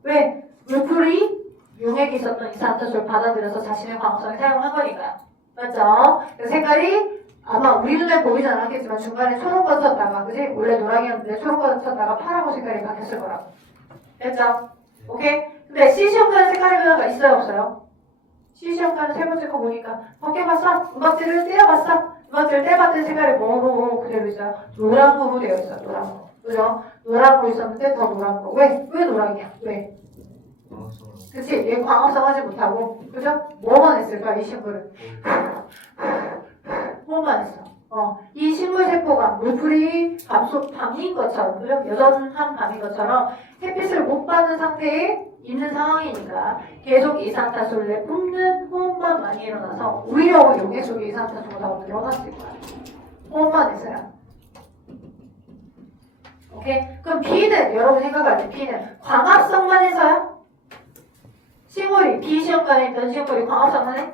왜? 물풀이 용액이 있었던 이산화탄소를 받아들여서 자신의 광합성에 사용한 거니까요. 맞죠? 그 색깔이 아마 우리 눈에 보이진 않았겠지만 중간에 초록과 쳤다가, 그지? 원래 노랑이었는데 초록과 쳤다가 파랗고 색깔이 바뀌었을 거라고. 됐죠? 오케이? 근데 C시험가는 색깔의 변화가 있어요, 없어요? C시험가는 세 번째 거 보니까 벗겨봤어? 음악지를 떼어봤어? 음악지를 떼봤더니 색깔이 뭐로 그대로 있어요? 노란으로 되어 있어요, 노란으로. 그죠? 노란으로 있었는데 더 노란으로. 왜? 왜 노랑이야? 왜? 그치? 얘 광합성 하지 못하고, 그죠? 뭐만 했을까, 이 식물은? 뭐만 했어. 이 식물세포가 물풀이 밤인 것처럼, 그죠? 여전한 밤인 것처럼 햇빛을 못 받는 상태에 있는 상황이니까 계속 이산화탄소를 내뿜는 호흡만 많이 일어나서 오히려 용액 속에 이산화탄소가 더 늘어났을 거야. 호흡만 했어요. 오케이? 그럼 B는, 여러분 생각할 때 B는 광합성만 해서요? 식물이, B시험관에 있던 식물이 광합성만 해?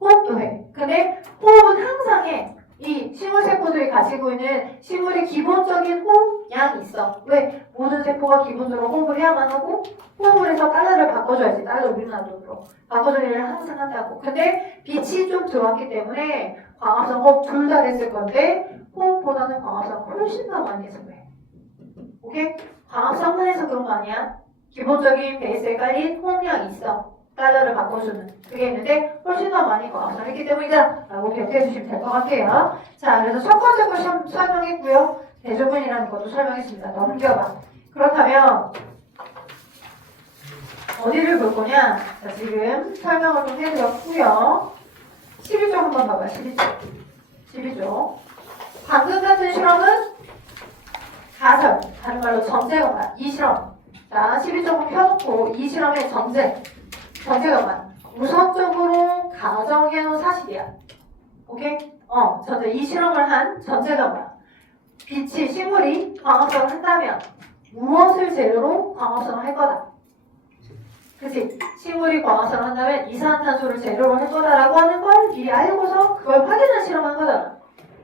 호흡도 해. 근데 호흡은 항상 해. 이 식물세포들이 가지고 있는 식물의 기본적인 호흡량이 있어. 왜? 모든 세포가 기본적으로 호흡을 해야만 하고 호흡을 해서 달러를 바꿔줘야지. 달러 우리나라 돈으로. 바꿔줄 일을 항상 한다고. 근데 빛이 좀 들어왔기 때문에 광합성 호흡 둘 다 했을 건데 호흡보다는 광합성 훨씬 더 많이 해서 그래. 오케이? 광합성만 해서 그런 거 아니야? 기본적인 베이스에 깔린 호흡량이 있어. 달러를 바꿔주는 그게 있는데 훨씬 더 많이 광합성을 했기 때문이다 라고 기억해 주시면 될 것 같아요. 자, 그래서 첫 번째 거 설명했고요. 대조군이라는 것도 설명했습니다. 넘겨봐. 그렇다면 어디를 볼 거냐? 자, 지금 설명을 좀 해드렸고요. 12조 한번 봐봐요. 12조. 방금 같은 실험은 가설, 다른 말로 전제가 이 실험. 자, 12조만 펴놓고 이 실험의 전제가만 우선적으로 가정해놓은 사실이야. 오케이? 전제 이 실험을 한 전제가 뭐야? 빛이 식물이 광합성을 한다면 무엇을 재료로 광합성을 할 거다. 그치? 식물이 광합성을 한다면 이산화탄소를 재료로 할 거다라고 하는 걸 미리 알고서 그걸 확인한 실험한 거잖아.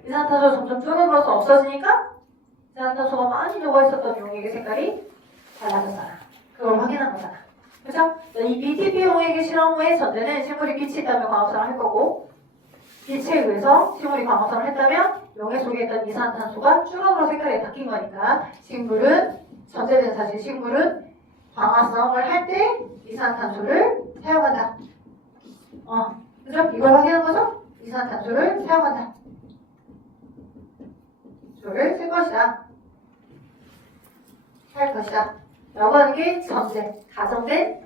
이산화탄소가 점점 줄어들어서 없어지니까 이산화탄소가 많이 녹아있었던 용액의 색깔이 달라졌잖아. 그걸 확인한 거잖아. 그죠? 이 BTP 용액의 실험 후에 전제는 식물이 빛이 있다면 광합성을 할 거고 빛에 의해서 식물이 광합성을 했다면 용액 속에 있던 이산화탄소가 줄어들어 색깔이 바뀐 거니까 식물은 전제된 사실 식물은 광합성을 할 때 이산화탄소를 사용한다. 그죠? 이걸 확인한 거죠? 이산화탄소를 사용한다. 소를 쓸 것이다. 할 것이다. 라고 하는 게 전제, 가정된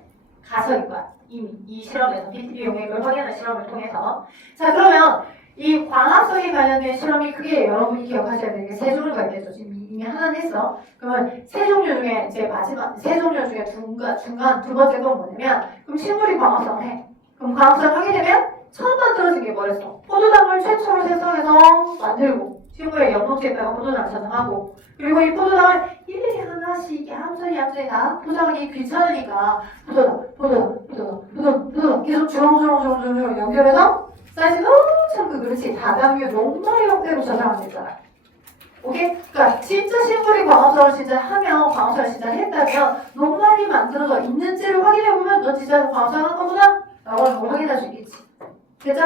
가설인 거야. 이미 이 실험에서 BTP 용액을 확인한 실험을 통해서. 자, 그러면 이 광합성에 관련된 실험이 크게 여러분이 기억하셔야 되는 게 세 종류가 있겠죠. 지금 이미 하나는 했어. 그러면 세 종류 중에 이제 마지막 세 종류 중에 중간 두 번째 건 뭐냐면 그럼 식물이 광합성을 해. 그럼 광합성을 하게 되면 처음 만들어진 게 뭐랬어? 포도당을 최초로 생성해서 만들고 식물의 영농지에다가 포도당을 저장하고 그리고 이 포도당을 일일이 하나씩 얌전히 다 포장하기 귀찮으니까 포도당 계속 주렁주렁 연결해서 사이즈가 엄청 그렇지 다단계 녹말 형태로 저장하면 되잖아. 오케이? 그러니까 진짜 식물이 광합성을 진짜 하면 광합성을 진짜 했다면 녹말이 만들어져 있는지를 확인해보면 너 진짜 광합성한 거구나? 라고 하는 걸 확인할 수 있겠지. 됐죠?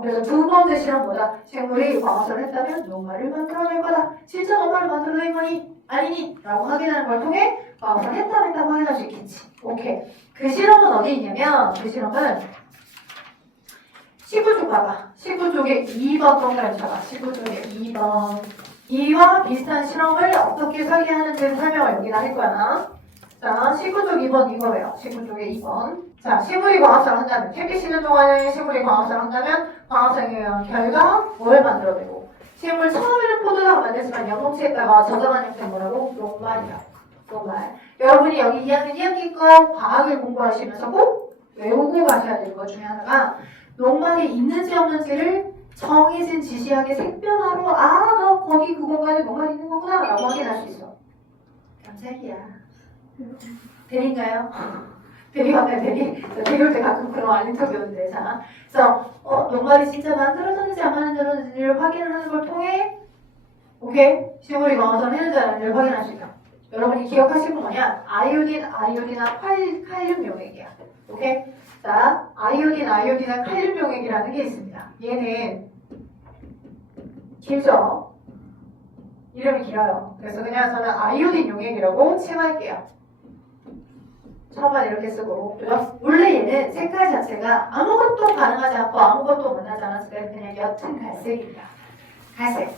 그래서 두 번째 실험보다 식물이 광합성을 했다면 녹말을 만들어낼 거다. 진짜 녹말을 만들어낼 거니? 아니니? 라고 확인하는 걸 통해 광합성을 했다 안 했다고 확인할 수 있겠지. 오케이. 그 실험은 어디 있냐면 그 실험은 19쪽 봐봐. 19쪽에 2번 동그라미 잡아. 19쪽에 2번. 이와 비슷한 실험을 어떻게 설계하는지 설명을 여기다 할 거야. 자, 19쪽 2번 이거예요. 19쪽에 2번. 자, 식물이 광합성을 한다면, 햇빛 쉬는 동안에 식물이 광합성을 한다면, 광합성에 의한 결과 뭘 만들어내고, 식물 처음에는 포도당을 만들지만 영농지에다가 저장한 형태는 뭐라고? 녹말이라고. 녹말. 여러분이 여기 2학년 2학기 거 과학을 공부하시면서 꼭 외우고 가셔야 되는 것 중에 하나가, 녹말이 있는지 없는지를 정해진 지시하게 색변화로 너 거기 그 공간에 녹말이 있는 거구나 라고 확인할 수 있어. 깜짝이야. 대리인가요? 대리 왔네, 대리 올 때 가끔 그런 인터뷰 오는데, 자. 그래서, 녹말이 진짜 만들어졌는지 안 만들어졌는지를 확인을 하는 걸 통해, 오케이? 식물이 광합성을 했는지 안 했는지를 확인할 수 있다. 여러분이 기억하실 거 뭐냐? 아이오딘, 아이오딘이나 칼륨 용액이야. 오케이? 자, 아이오딘은 칼륨 용액이라는 게 있습니다. 얘는 길죠? 이름이 길어요. 그래서 그냥 저는 아이오딘 용액이라고 칭할게요. 처음에 이렇게 쓰고, 그죠? 원래 얘는 색깔 자체가 아무것도 반응하지 않고 아무것도 만나지 않았을 때 그냥 옅은 갈색입니다. 갈색.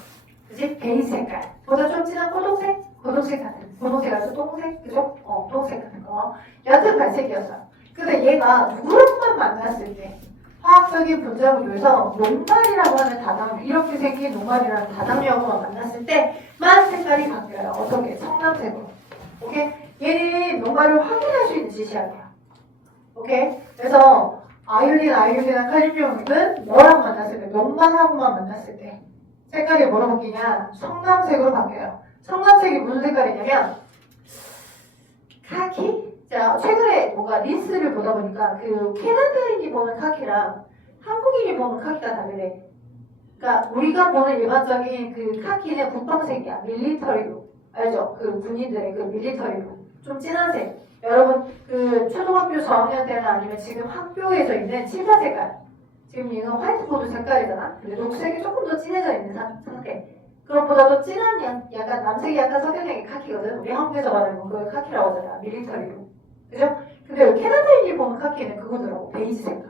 그지? 베이지 색깔. 보다 좀 진한 고동색? 고동색 같은. 고동색 아주 똥색? 그죠? 똥색 같은 거. 옅은 갈색이었어요. 근데 얘가 누구랑만 만났을 때 화학적인 분자를 위해서 녹말이라고 하는 다당, 이렇게 생긴 녹말이라는 다당류하고만 만났을 때만 색깔이 바뀌어요. 어떻게? 청남색으로. 오케이? 얘는 녹말을 확인할 수 있는 지시약이야. 오케이? 그래서 아이오딘이나 칼륨용액은 뭐랑 만났을 때? 녹말하고만 만났을 때 색깔이 뭐로 바뀌냐? 청남색으로 바뀌어요. 청남색이 무슨 색깔이냐면 카키? 자, 최근에 뭔가 리스를 보다 보니까 그 캐나다인이 보는 카키랑 한국인이 보는 카키가 다르네. 그러니까 우리가 보는 일반적인 그 카키는 국방색이야. 밀리터리로. 알죠? 그 군인들의 그 밀리터리로. 좀 진한 색. 여러분 그 초등학교 저학년 때나 아니면 지금 학교에서 있는 칠판 색깔. 지금 이건 화이트보드 색깔이잖아. 근데 녹색이 조금 더 진해져 있는 상태. 그것보다도 진한 약간 남색이 약간 섞여있는 게 카키거든. 우리 한국에서 말하는 건 그걸 카키라고 하잖아. 밀리터리로. 그죠? 근데 캐나다인이 보는 카키는 그거더라고. 베이지 색깔.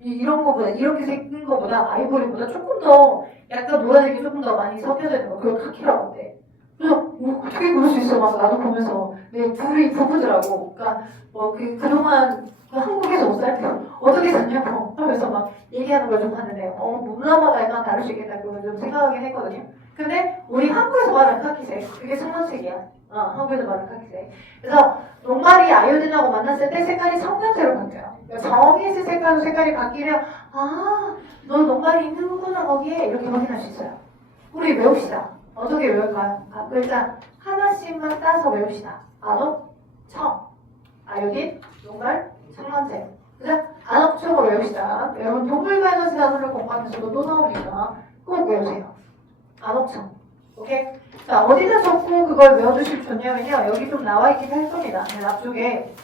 이런 거보다, 이렇게 생긴 거보다, 아이보리보다 조금 더, 약간 노란색이 조금 더 많이 섞여져 있는 거. 그걸 카키라고 한대. 그래서, 어떻게 그럴 수 있어? 막 나도 보면서. 내 둘이 부부더라고. 그러니까, 그동안 한국에서 못 살 때 어떻게 샀냐고 하면서 막 얘기하는 걸 좀 봤는데, 문화마다 약간 다를 수 있겠다. 그걸 좀 생각하긴 했거든요. 근데, 우리 한국에서 말하는 카키색, 그게 청남색이야. 한국에서 말하는 카키색. 그래서, 녹말이 아이오딘하고 만났을 때 색깔이 청남색으로 바뀌어요. 정했을 색깔로 색깔이 바뀌면 너 녹말이 있는 거구나 거기에 이렇게 확인할 수 있어요. 우리 외웁시다. 어떻게 외울까요? 각 글자 하나씩만 따서 외웁시다. 안옥, 청, 아이오딘, 녹말, 청남색. 그죠? 안옥청으로 외웁시다. 여러분 동물과 에너지 단어를 공부하면서도 또 나오니까 꼭 외우세요. 안옥청. 오케이? 자, 어디다 적고 그걸 외워주시면 좋냐면요. 여기 좀 나와있긴 할 겁니다. 앞쪽에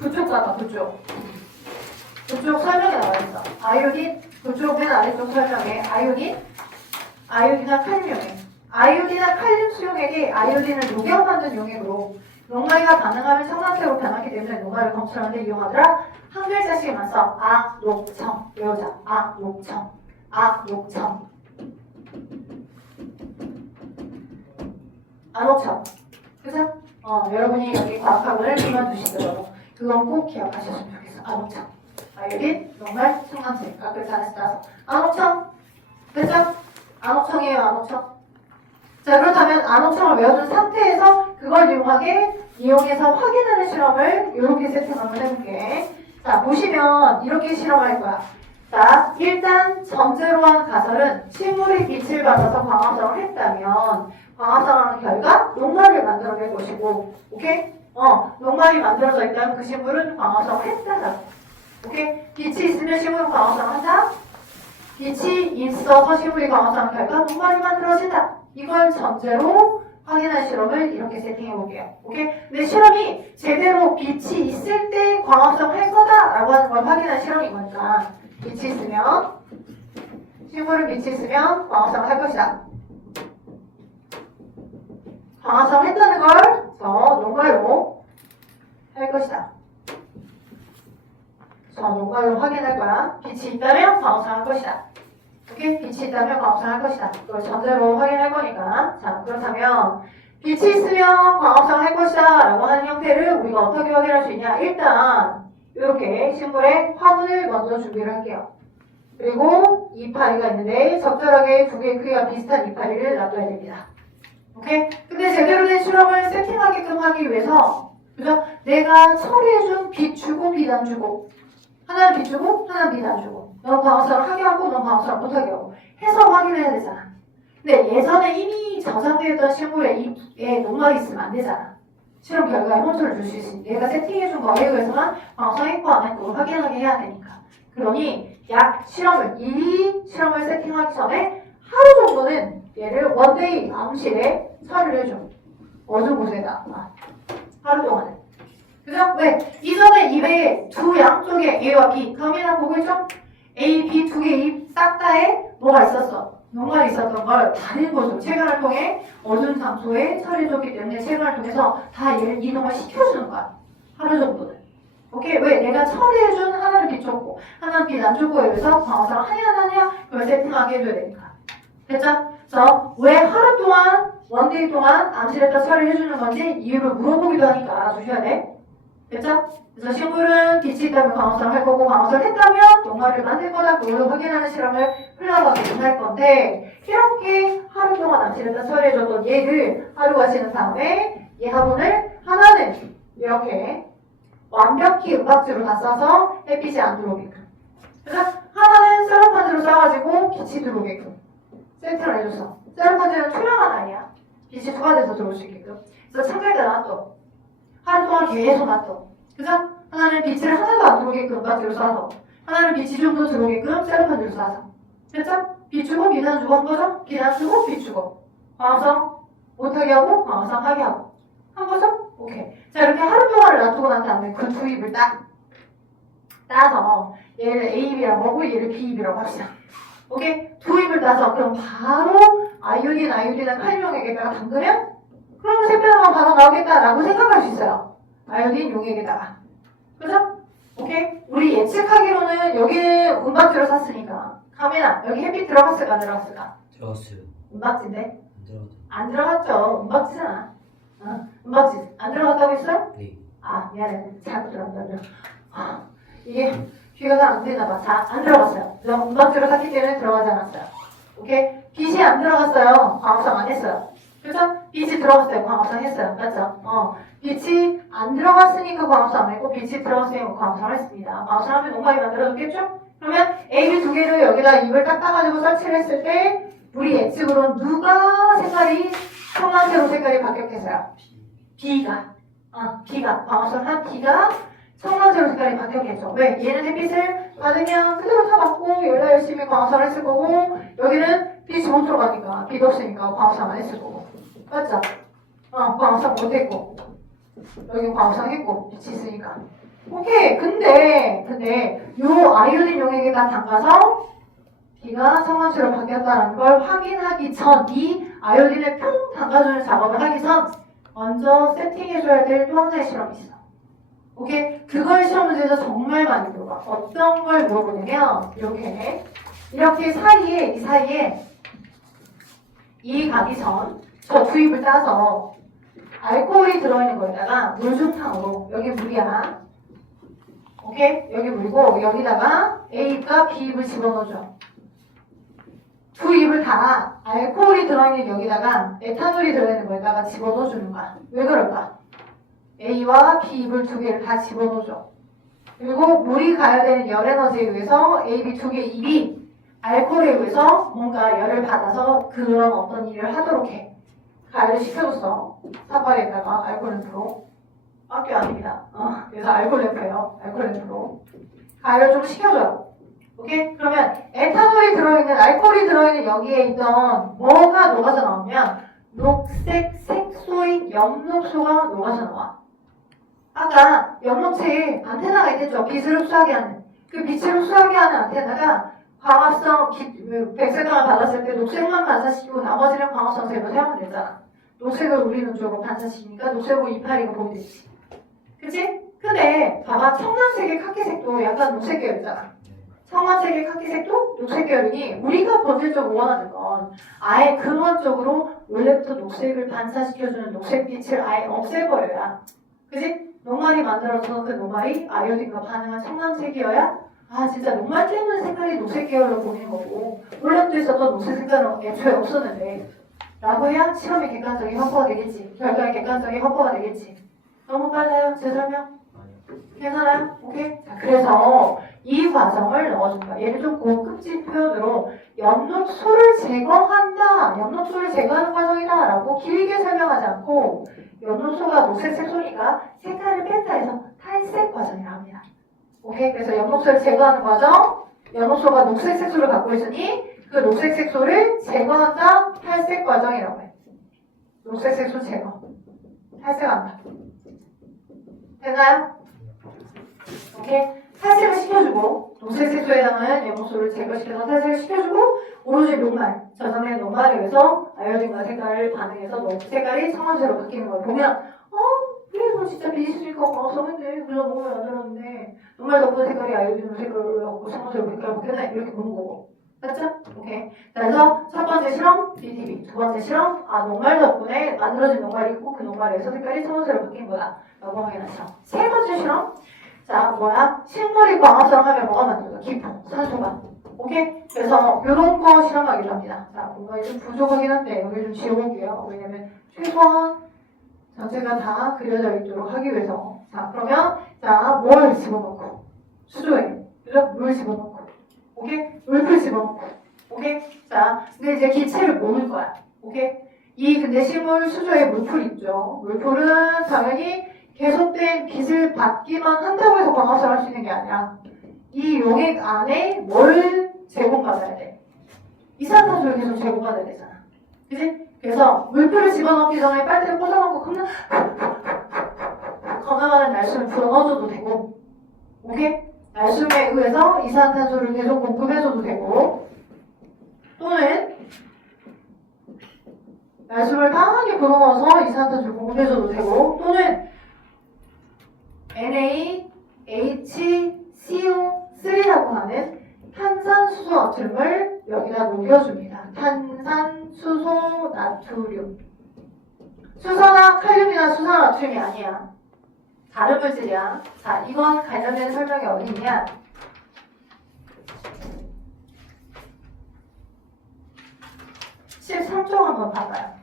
그쪽 봐봐, 그쪽. 그쪽 설명에 나와있어. 아이오딘, 그쪽 맨 아래쪽 설명에 아이오딘이나 칼륨용액. 아이오딘이나 칼륨 수용액이 아이오딘을 녹여 만든 용액으로 녹말과 반응하면 청산색으로 변하기 때문에 녹말을 검출하는 데 이용하더라. 한 글자씩만 써. 녹청. 외우자. 녹청. 녹청. 안옥청. 그죠? 여러분이 여기 과학학원을 그만두시더라도 그건 꼭 기억하셨으면 좋겠어. 안옥청. 아이오딘, 녹말, 청남색. 각 글자 하나씩 따서. 안옥청. 됐죠? 안옥청이에요, 안옥청. 자, 그렇다면 안옥청을 외워준 상태에서 그걸 이용해서 확인하는 실험을 이렇게 세팅 한번 해볼게. 자, 보시면 이렇게 실험할 거야. 자, 일단 전제로한 가설은 식물이 빛을 받아서 광합성을 했다면 광합성하는 결과 녹말을 만들어낼 것이고, 오케이? 녹말이 만들어져 있다면 그 식물은 광합성을 했다잖아. 오케이? 빛이 있으면 식물은 광합성을 한다. 빛이 있어서 식물이 광합성한 결과 녹말이 만들어진다. 이걸 전제로 확인할 실험을 이렇게 세팅해 볼게요. 오케이? 근데 실험이 제대로 빛이 있을 때 광합성 할 거다라고 하는 걸 확인할 실험인 거니까 빛이 있으면 식물은 빛이 있으면 광합성을 할 것이다. 광합성을 했다는 걸 녹말로 할 것이다. 녹말로 확인할 거야. 빛이 있다면 광합성할 것이다. 오케이? 빛이 있다면 광합성할 것이다. 이걸 전제로 확인할 거니까. 자, 그렇다면 빛이 있으면 광합성할 것이다 라고 하는 형태를 우리가 어떻게 확인할 수 있냐. 일단 이렇게 식물에 화분을 먼저 준비를 할게요. 그리고 이파리가 있는데 적절하게 두 개의 크기가 비슷한 이파리를 놔둬야 됩니다. 오케이? 근데 제대로 된 실험을 세팅하게끔 하기 위해서, 그죠? 내가 처리해준 빛 주고 빛 안 주고, 하나는 빛 주고 하나는 빛 안 주고, 넌 광합성을 하게 하고 넌 광합성을 못하게 하고 해서 확인해야 되잖아. 근데 예전에 이미 저장되어 있던 식물에 잎에 녹말이 있으면 안 되잖아. 실험 결과에 혼선을 줄 수 있으니 내가 세팅해준 거에 의해서만 광합성했고 안 했고 확인하게 해야 되니까. 그러니 이 실험을 세팅하기 전에 하루 정도는 얘를 원데이 암실에 처리를 해줘. 어두운 곳에다 하루 동안은. 그죠? 왜? 이전에 입에 두 양쪽에 A와 B, 가미랑 보고 있죠? A, B 두 개 입 싹 다에 뭐가 있었어? 농간이 있었던 걸 다른 거죠. 체간을 통해 어두운 장소에 처리해줬기 때문에 체간을 통해서 다 얘를 이동을 시켜주는 거야. 하루 정도는. 오케이? 왜? 내가 처리해준 하나는 비쳤고 하나는 빛 안 줬고 여기서 방어상 하냐 그걸 세팅하게 해줘야 되니까. 됐죠? 그래서 왜 하루 동안 원데이 동안 암실에다 처리해주는 건지 이유를 물어보기도 하니까 알아주셔야 돼. 됐죠? 그래서 식물은 빛이 있다면 광합성을 할 거고 광합성을 했다면 농마를 만들 거다 그걸 확인하는 실험을 흘러가게 할 건데 이렇게 하루 동안 암실에다 처리해줬던 얘를 하루가 지난 다음에 얘 화분을 하나는 이렇게 완벽히 은박지로 다 싸서 햇빛이 안 들어오게끔 그래서 하나는 셀로판지로 싸가지고 빛이 들어오게끔 세팅을 해줬어. 셀로판지는 투명한 아이야. 빛이 투과돼서 들어올 수 있게끔 그래서 창가에다 놔둬. 하루 동안 계속 놔둬. 그죠? 하나는 빛을 하나도 안 들어오게끔 은박지로 싸서 하나는 빛이 좀 더 들어오게끔 셀로판지로 싸서 됐죠? 빛 주고 빛 안 주고 한 거죠? 빛 안 주고 빛 주고 광합성 못하게 하고 광합성 하게 하고 한 거죠? 오케이. 자 이렇게 하루 동안을 놔두고 난 다음에 그 두 입을 따서 얘를 A입이라고 하고 얘를 B입이라고 합시다. 오케이? 두 입을 따서 그럼 바로 아이오딘 칼륨용액에다가 담그면 그럼 새빼나만 바로 나오겠다라고 생각할 수 있어요. 아이오딘 용액에다가. 그죠? 오케이? 우리 예측하기로는 여기는 은박지로 샀으니까 카메라 여기 햇빛 들어갔을까 안 들어갔을까? 들어갔어요. 은박지인데? 안 들어갔죠. 안 들어갔죠. 은박지잖아. 은박지 안 들어갔다고 했어요? 네. 아 미안해 잘못 들어갔다. 이게 귀가 잘 안 되나 봐. 자, 안 들어갔어요. 그래서 은박지로 샀기 때문에 들어가지 않았어요. 오케이? 빛이 안 들어갔어요. 광합성 안 했어요. 그죠? 빛이 들어갔어요. 광합성 했어요. 맞죠? 빛이 안 들어갔으니까 광합성 안 했고 빛이 들어갔으니까 광합성을 했습니다. 광합성 하면 농간이 만들어졌겠죠? 그러면 A, B 두 개를 여기다 입을 딱 따가지고 설치를 했을 때 우리 예측으로 누가 색깔이 청란색으로 색깔이 바뀌었겠어요? B가 광합성 한 B가 청란색으로 색깔이 바뀌었겠죠. 왜? 얘는 햇빛을 받으면 그대로 다 받고 열나 열심히 광합성을 했을 거고 여기는 빛이 못 들어가니까 빛 없으니까 광합성 안 했을 거고 맞죠? 광합성 못했고 여기 광합성 했고 빛이 있으니까 오케이. 근데 요 아이오딘 용액에다 담가서 B가 성원수로 바뀌었다는 걸 확인하기 전 이 아이오딘을 뿅 담가주는 작업을 하기 전 먼저 세팅해줘야 될 또 하나의 실험이 있어. 오케이? 그걸 시험 문제에서 정말 많이 물어봐. 어떤 걸 물어보냐면 이렇게 사이에 이 가기 전 저 두 입을 따서 알코올이 들어있는 거에다가 물중탕으로 여기 물이야. 오케이? 여기 물고 여기다가 A입과 B입을 집어넣어줘. 두 입을 다 알코올이 들어있는 여기다가 에탄올이 들어있는 거에다가 집어넣어주는 거야. 왜 그럴까? A와 B입을 두 개를 다 집어넣어줘. 그리고 물이 가야 되는 열 에너지에 의해서 A, B 두 개 입이 알코올에 의해서 뭔가 열을 받아서 그런 어떤 일을 하도록 해. 가열을 시켜줬어. 사발에다가 알코올 램프로. 학교 아닙니다. 그래서 알코올 램프예요. 알코올 램프로. 가열을 좀 시켜줘요. 오케이? 그러면 에탄올이 들어있는, 알코올이 들어있는 여기에 있던 뭐가 녹아서 나오면 녹색 색소인 엽록소가 녹아서 나와. 아까 엽록체에 안테나가 있겠죠. 빛을 흡수하게 하는. 그 빛을 흡수하게 하는 안테나가 광합성, 백색광을 받았을 때 녹색만 반사시키고 나머지는 광합성 색으로 사용하면 되잖아. 녹색을 우리는 주로 반사시키니까 녹색으로 이파리가 보이겠지. 그치? 근데 봐봐. 청량색의 카키색도 약간 녹색 계열이잖아. 청아색의 카키색도 녹색 계열이니 우리가 본질적으로 원하는 건 아예 근원적으로 원래부터 녹색을 반사시켜주는 녹색빛을 아예 없애버려야. 그치? 녹말이 만들어서 그 녹말이 아이오딘과 반응한 청란색이어야 진짜 녹말 때문에 색깔이 녹색 계열로 보이는 거고 원래부터 있었던 녹색 색깔은 애초에 없었는데 라고 해야 실험의 객관성이 확보가 되겠지. 결과의 객관성이 확보가 되겠지. 너무 빨라요? 제 설명? 괜찮아요? 오케이? 자, 그래서 이 과정을 넣어준다. 얘를 좀 고급진 표현으로 엽록소를 제거한다. 엽록소를 제거하는 과정이다 라고 길게 설명하지 않고 엽록소가 녹색 색소니까 색깔을 뺀다 해서 탈색 과정이라고 합니다. 오케이? 그래서 엽록소를 제거하는 과정, 엽록소가 녹색 색소를 갖고 있으니 그 녹색 색소를 제거한다. 탈색 과정이라고 해. 녹색 색소 제거. 탈색한다. 됐나요? 오케이. 탈색을 시켜주고 녹색 색소에 해당하는 염소를 제거시켜서 탈색을 시켜주고 오로지 녹말, 저장된 녹말에 의해서 아이오딘과 색깔을 반응해서 녹 색깔이 청황색으로 바뀌는 걸 보면 그래서 진짜 비시니까 써는데 그래서 녹말 만들었는데 녹말 덕분에 색깔이 아이오딘 색깔을 하고 청황색으로 색깔을 바뀌었네 이렇게 보는 거고 맞죠? 오케이. 그래서 첫 번째 실험 BTB, 두 번째 실험 녹말 덕분에 만들어진 녹말이 있고 그 녹말에서 색깔이 청황색으로 바뀐 거다 라고 확인하죠. 세 번째 실험 자, 식물이 광합성 하면 뭐가 만들어져? 기포, 산소가. 오케이? 그래서 이런 거 실험하기로 합니다. 자, 뭔가 좀 부족하긴 한데 여기 좀 지워볼게요. 왜냐면 최소한 전체가 다 그려져 있도록 하기 위해서. 자, 그러면 뭘 집어넣고 수조에 물 집어넣고 오케이? 물풀 집어넣고 오케이? 자, 근데 이제 기체를 모을 거야. 오케이? 근데 식물 수조에 물풀 있죠. 물풀은 당연히 계속된 빛을 받기만 한다고 해서 광합성을 할 수 있는 게 아니라 이 용액 안에 뭘 제공받아야 돼? 이산화탄소를 계속 제공받아야 되잖아. 그치? 그래서 물풀을 집어넣기 전에 빨대를 꽂아놓고 건강한 날숨을 불어넣어줘도 되고 오케이? 날숨에 의해서 이산화탄소를 계속 공급해줘도 되고 또는 날숨을 강하게 불어넣어서 이산화탄소를 공급해줘도 되고 또는 NaHCO3라고 하는 탄산수소 나트륨을 여기다 녹여줍니다. 탄산수소 나트륨. 수소나 칼륨이나 수소 나트륨이 아니야. 다른 물질이야. 자, 이건 관련된 설명이 어디 있냐? (13쪽) 한번 봐봐요.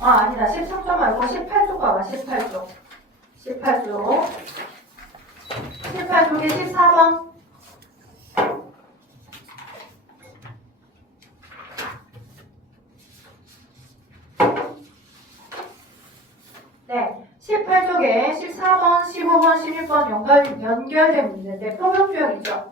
아니다. 13쪽 말고 18쪽 봐봐. 18쪽. 18쪽에 14번. 네. 18쪽에 14번, 15번, 16번 연결된 문제인데 표본표현이죠.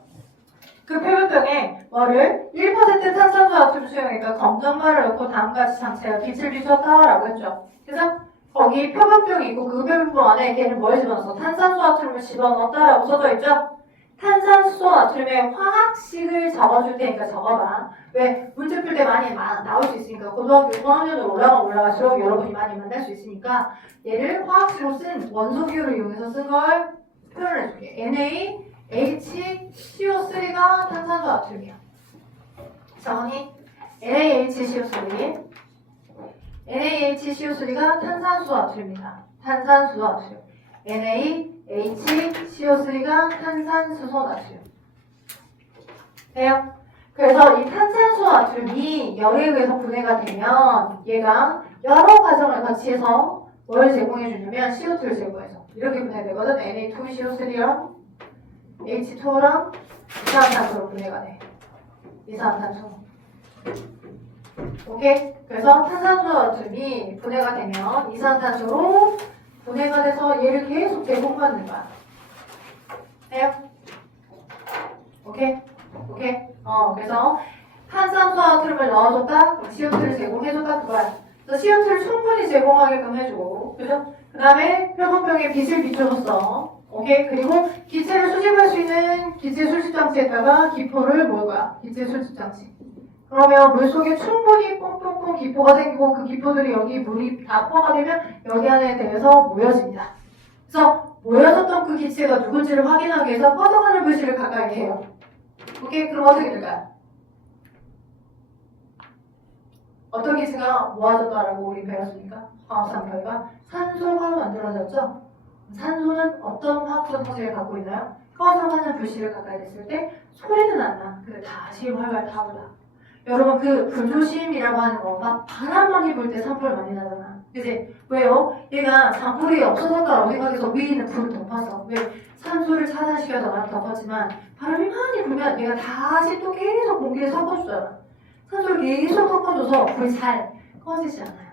그 표본병에 뭐를 1% 탄산수 나트륨 수용이니까 검정말을 넣고 다음과 같이 장치가 빛을 비췄다라고 했죠. 그래서 거기 표본병이 있고 그 표본병 안에 걔는 뭘 집어넣었어? 탄산수 나트륨을 집어넣었다라고 써져 있죠. 탄산수 나트륨의 화학식을 적어줄 테니까 적어봐. 왜? 문제 풀 때 많이 나올 수 있으니까 고등학교 5학년으로 올라갈수록 여러분이 많이 만날 수 있으니까 얘를 화학식으로 쓴 원소기호를 이용해서 쓴 걸 표현해줄게. NaHCO3가 탄산수 나트륨이야. 정원이 NaHCO3 NaHCO3가 탄산수 나트륨이다. 탄산수 나트륨 NaHCO3가 탄산수소 나트륨 돼요? 그래서 이 탄산수 나트륨이 열에 의해서 분해가 되면 얘가 여러 과정을 같이 해서 뭘 제공해주냐면 CO2를 제공해서 이렇게 분해되거든. Na2CO3랑 H2랑 이산화탄소로 분해가 돼. 이산화탄소. 오케이? 그래서 탄산수 나트륨이 분해가 되면 이산화탄소로 분해가 돼서 얘를 계속 제공받는 거야. 돼요? 오케이? 그래서 탄산수 나트륨을 넣어줬다? CO2를 제공해줬다? 그거야. 그래서 CO2를 충분히 제공하게끔 해주고, 그죠? 그 다음에 표본병에 빛을 비춰줬어. 오케이? 그리고 기체를 수집할 수 있는 기체 수집장치에다가 기포를 모을 거야. 기체 수집장치. 그러면 물속에 충분히 뽕뽕뽕 기포가 생기고 그 기포들이 여기 물이 다 포가 되면 여기 안에 대해서 모여집니다. 그래서 모여졌던 그 기체가 누군지를 확인하기 위해서 뻗어가는 물질을 가까이 해요. 오케이? 그럼 어떻게 될까요? 어떤 기체가 모아졌다라고 우리 배웠습니까? 화학상 결과 산소가 만들어졌죠? 산소는 어떤 화학적 성질을 갖고 있나요? 꺼져가는 불씨를 가까이 됐을 때 소리는 안 나. 근데 다시 활활 타올라. 여러분 그 불조심이라고 하는 거 막 바람 많이 불 때 산불 많이 나잖아. 그치? 왜요? 얘가 산불이 없어졌다라고 생각해서 위에 있는 불을 덮었어. 왜? 산소를 차단시켜서 나를 덮었지만 바람이 많이 불면 얘가 다시 또 계속 공기를 섞어주잖아. 산소를 계속 섞어줘서 불이 잘 꺼지지 않아요.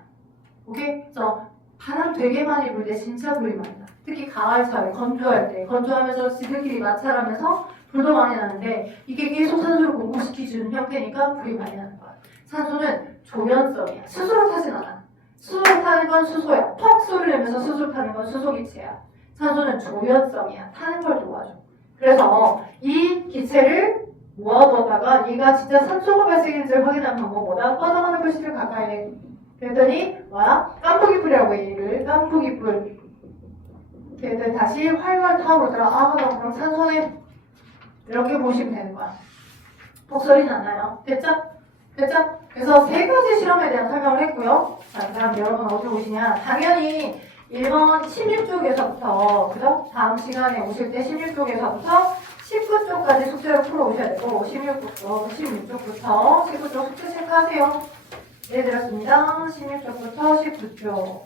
오케이? 그래서 바람 되게 많이 불 때 진짜 불이 많이 나. 특히 가을철 건조할 때 건조하면서 지들끼리 마찰하면서 불도 많이 나는데 이게 계속 산소를 공급시켜주는 형태니까 불이 많이 나는 거야. 산소는 조연성이야. 스스로 타진 않아. 스스로 타는 건 수소야. 턱 소리 내면서 스스로 타는 건 수소 기체야. 산소는 조연성이야. 타는 걸 도와줘. 그래서 이 기체를 모아두었다가 얘가 진짜 산소가 발생했는지를 확인하는 방법보다 뻗어가는 글씨를 가까이 해. 그랬더니 뭐야? 깐풍기 불이라고 해. 얘를 깐풍기 불. 그랬더니 다시 활활 타오르더라. 아, 나 그럼 산소네. 이렇게 보시면 되는 거야. 독소리 나나요? 됐죠? 됐죠? 그래서 세 가지 실험에 대한 설명을 했고요. 자, 그럼 여러분 어디 오시냐? 당연히 1번 16쪽에서부터, 그죠? 다음 시간에 오실 때 16쪽에서부터 19쪽까지 숙제를 풀어오셔야 되고, 16쪽부터 19쪽 숙제 체크하세요. 네, 들었습니다. 16쪽부터 19쪽.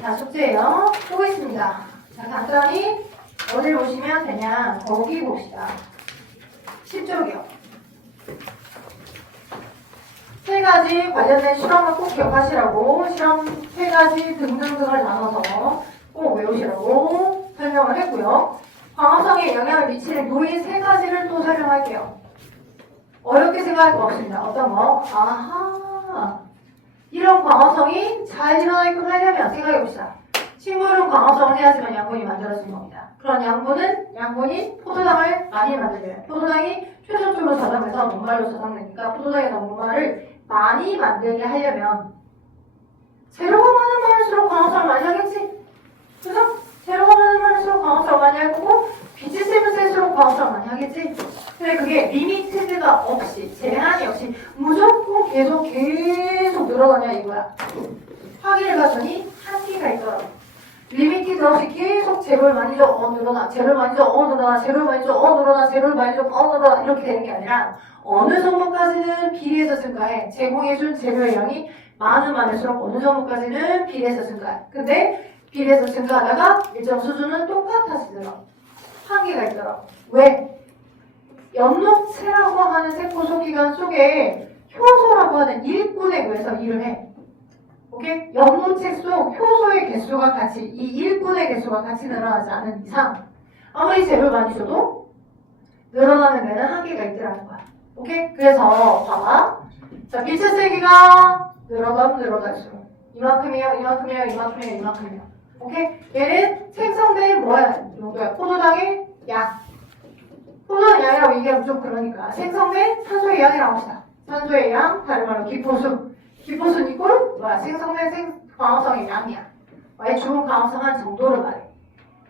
자, 숙제예요. 보겠습니다. 자, 간단히 어딜 보시면 되냐? 거기 봅시다. 10쪽이요. 세 가지 관련된 실험을 꼭 기억하시라고, 실험 세 가지 등등등을 나눠서 꼭 외우시라고 설명을 했고요. 광합성에 영향을 미치는 요인 세 가지를 또 설명할게요. 어렵게 생각할 거 없습니다. 어떤 거? 아하. 이런 광합성이 잘 일어나게끔 하려면 생각해봅시다. 식물은 광합성을 해야지만 양분이 만들어지는 겁니다. 그런 양분이 포도당을 많이 만들려요. 포도당이 최종적으로 저장돼서 녹말로 저장되니까 포도당에서 녹말을 많이 만들게 하려면 재료가 많을수록 광합성을 많이 하겠지? 그죠? 재료가 많을수록 광합성을 많이 할 거고 빛이 세면 셀수록 광합성을 많이 하겠지? 근데 그게 리미트가 없이, 제한이 없이 무조건 계속 늘어가냐 이거야. 확인을 봤더니 한계가 있더라고. 리미티드 없이 계속 재료를 많이 줘, 늘어나, 재료를 많이 줘, 늘어나, 재료를 많이 줘, 늘어나, 재료를 많이 줘, 늘어나, 이렇게 되는 게 아니라 어느 정도까지는 비례해서 증가해. 제공해준 재료의 양이 많을수록 어느 정도까지는 비례해서 증가해. 근데 비례해서 증가하다가 일정 수준은 똑같아지더라고. 한계가 있더라고. 왜? 엽록체라고 하는 세포 소기관 속에 효소라고 하는 일꾼에 의해서 일을 해. 오케이? 엽록체 속 효소의 개수가 같이, 이 일꾼의 개수가 같이 늘어나지 않은 이상 아무리 재료를 많이 줘도 늘어나는 데는 한계가 있더라는 거야. 오케이? 그래서 봐봐. 자, 빛의 세기가 늘어날수록 이만큼이에요. 오케이? 얘는 생성된 뭐야? 용도야. 포도당의 양. 포도당 양이라고 얘기하면 좀 그러니까 생성된 산소의 양이라고 합시다. 산소의 양, 다른 말로 기포수 이꼴 뭐야? 생성된 광합성의 양이야. Y축은 광합성한 정도를 말해.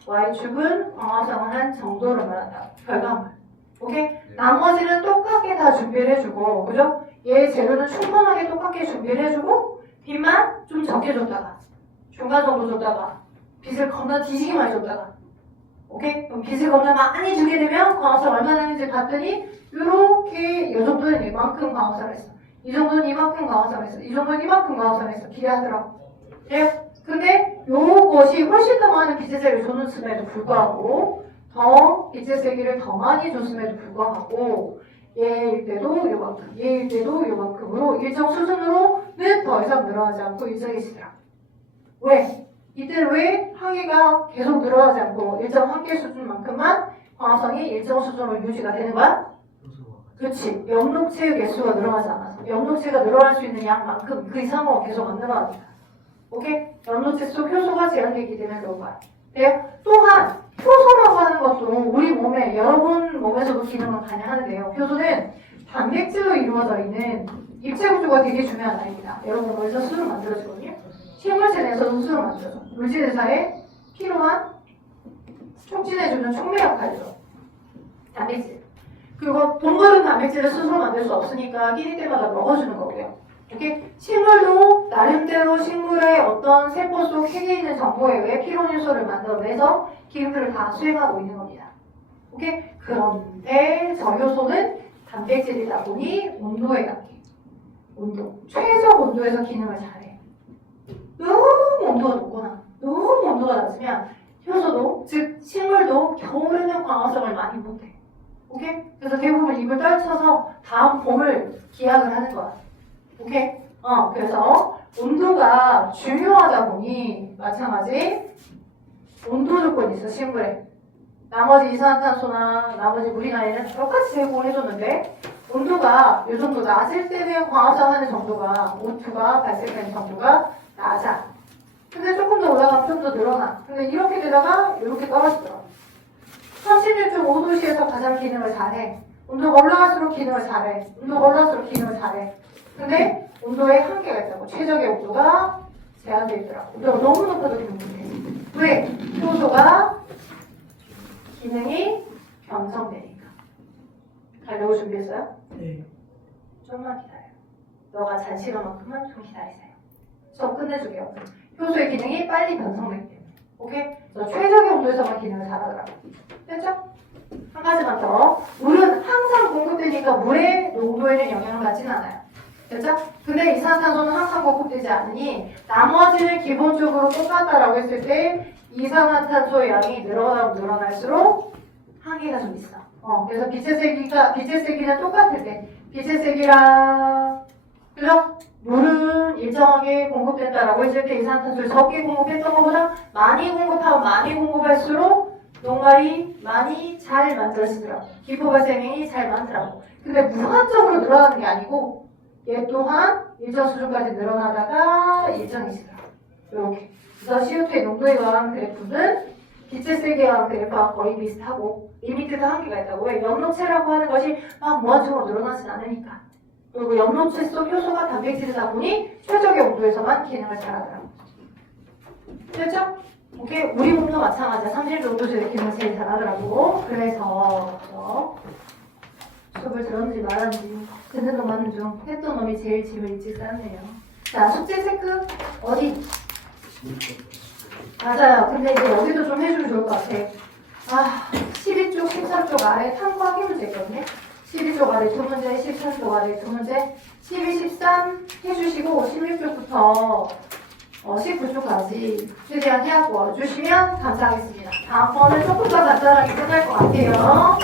Y축은 광합성한 정도를 말한다. 결과물. 오케이? 나머지는 똑같게 다 준비를 해주고, 그죠? 얘 재료는 충분하게 똑같게 준비를 해주고, 빛만 좀 적게 줬다가, 중간 정도 줬다가, 빛을 겁나 뒤지게 많이 줬다가, 오케이? 그럼 빛을 겁나 많이 주게 되면 광합성 얼마나 되는지 봤더니, 요렇게, 이 정도는 이만큼 광합성을 했어. 이 정도는 이만큼 광합성을 했어. 이 정도는 이만큼 광합성을 했어. 비례하더라고. 그래요? 근데 요것이 훨씬 더 많은 빛의 세기를 줬음에도 불구하고, 더 빛의 세기를 더 많이 줬음에도 불구하고 얘일 때도 요만큼, 얘일 때도 요만큼으로 일정 수준으로는 더 이상 늘어나지 않고 일정해지더라. 왜? 이때 왜 항해가 계속 늘어나지 않고 일정 한계 수준만큼만 광합성이 일정 수준으로 유지가 되는 거야? 그렇지. 엽록체의 개수가 늘어나지 않아서 엽록체가 늘어날 수 있는 양만큼 그 이상으로 계속 안 늘어납니다. 오케이? 엽록체 속 효소가 제한되어 있기 때문에 그런 거야. 네? 또한 효소라고 하는 것도 우리 몸에 여러분 몸에서도 기능을 다양하는데요. 효소는 단백질로 이루어져 있는 입체 구조가 되게 중요한 아이입니다. 여러분 몸에서 수를 만들어주거든요. 식물체 내에서도 수를 만들어줘. 물질 대사에 필요한 촉진해주는 촉매 역할이죠. 단백질. 그리고 동물은 단백질을 스스로 만들 수 없으니까 끼니 때마다 먹어주는 거고요. 이렇게 식물도 나름대로 식물의 어떤 세포 속 핵에 있는 정보에 의해 필요한 요소를 만들어내서 기능들을 다 수행하고 있는 겁니다. 오케이? 그런데 저 효소는 단백질이다 보니 온도에 약해. 온도. 최적 온도에서 기능을 잘해. 너무 온도가 높거나 너무 온도가 낮으면 효소도, 즉 식물도 겨울에는 광합성을 많이 못해. 오케이? 그래서 대부분 입을 떨쳐서 다음 봄을 기약을 하는 거야. 오케이? 그래서 온도가 중요하다 보니 마찬가지 온도 조건이 있어, 식물에. 나머지 이산화탄소나 나머지 물이나 얘는 똑같이 제공을 해줬는데 온도가 이 정도 낮을 때는 광합성하는 정도가 O2가 발생되는 정도가 낮아. 근데 조금 더 올라가면 좀 더 늘어나. 근데 이렇게 되다가 이렇게 떨어지더라고. 36.5도씨에서 가장 기능을 잘해. 온도가 올라갈수록 기능을 잘해. 온도가 올라갈수록 기능을 잘해. 근데 온도에 한계가 있다고. 최적의 온도가 제한되어 있더라고. 온도가 너무 높아도 기능 못해. 왜? 효소가 기능이 변성되니까. 가려고 준비했어요? 네. 좀만 기다려요. 너가 잘 식은 만큼만 좀 기다리세요. 수업 끝내줄게요. 효소의 기능이 빨리 변성되기 때문에. 오케이? 그래서 최적의 온도에서만 기능을 잘하더라고. 됐죠? 한 가지만 더. 물은 항상 공급되니까 물의 농도에는 영향을 받지는 않아요. 됐죠? 근데 이산화탄소는 항상 공급되지 않으니 나머지는 기본적으로 똑같다라고 했을 때 이산화탄소의 양이 늘어나고 늘어날수록 한계가 좀 있어. 그래서 빛의 세기는 똑같을 때 빛의 세기랑 그죠? 물은 일정하게 공급된다라고 했을 때 이산화탄소를 적게 공급했던 것보다 많이 공급하면 많이 공급할수록 녹말이 많이 잘 만들어지더라고. 기포 발생이 잘 만들더라고. 근데 무한적으로 늘어나는 게 아니고 얘 또한 일정 수준까지 늘어나다가 일정이 지더라고. 이렇게. 그래서 CO2의 농도에 관한 그래프는 빛의 세기에 관한 그래프와 거의 비슷하고 리미트도 한계가 있다고. 왜? 연로체라고 하는 것이 막 무한적으로 늘어나진 않으니까. 그리고 연로체 속 효소가 단백질이다 보니 최적의 온도에서만 기능을 잘하더라고. 됐죠? 오케이? 우리 몸도 마찬가지야. 31도씨의 기능을 제일 잘하더라고. 그래서 수업을 들었는지 말았는지 듣는 놈 맞는 중 했던 놈이 제일 집을 일찍 쌓네요. 자, 숙제 체크 어디? 맞아요. 근데 이제 여기도 좀 해주면 좋을 것 같아. 12쪽, 13쪽 아래 탐구하기 문제 있거든요. 12쪽 아래 두 문제, 13쪽 아래 두 문제, 12, 13 해주시고 16쪽부터 19쪽까지 최대한 해갖고 와주시면 감사하겠습니다. 다음번은 조금 더 간단하게 끝날 것 같아요.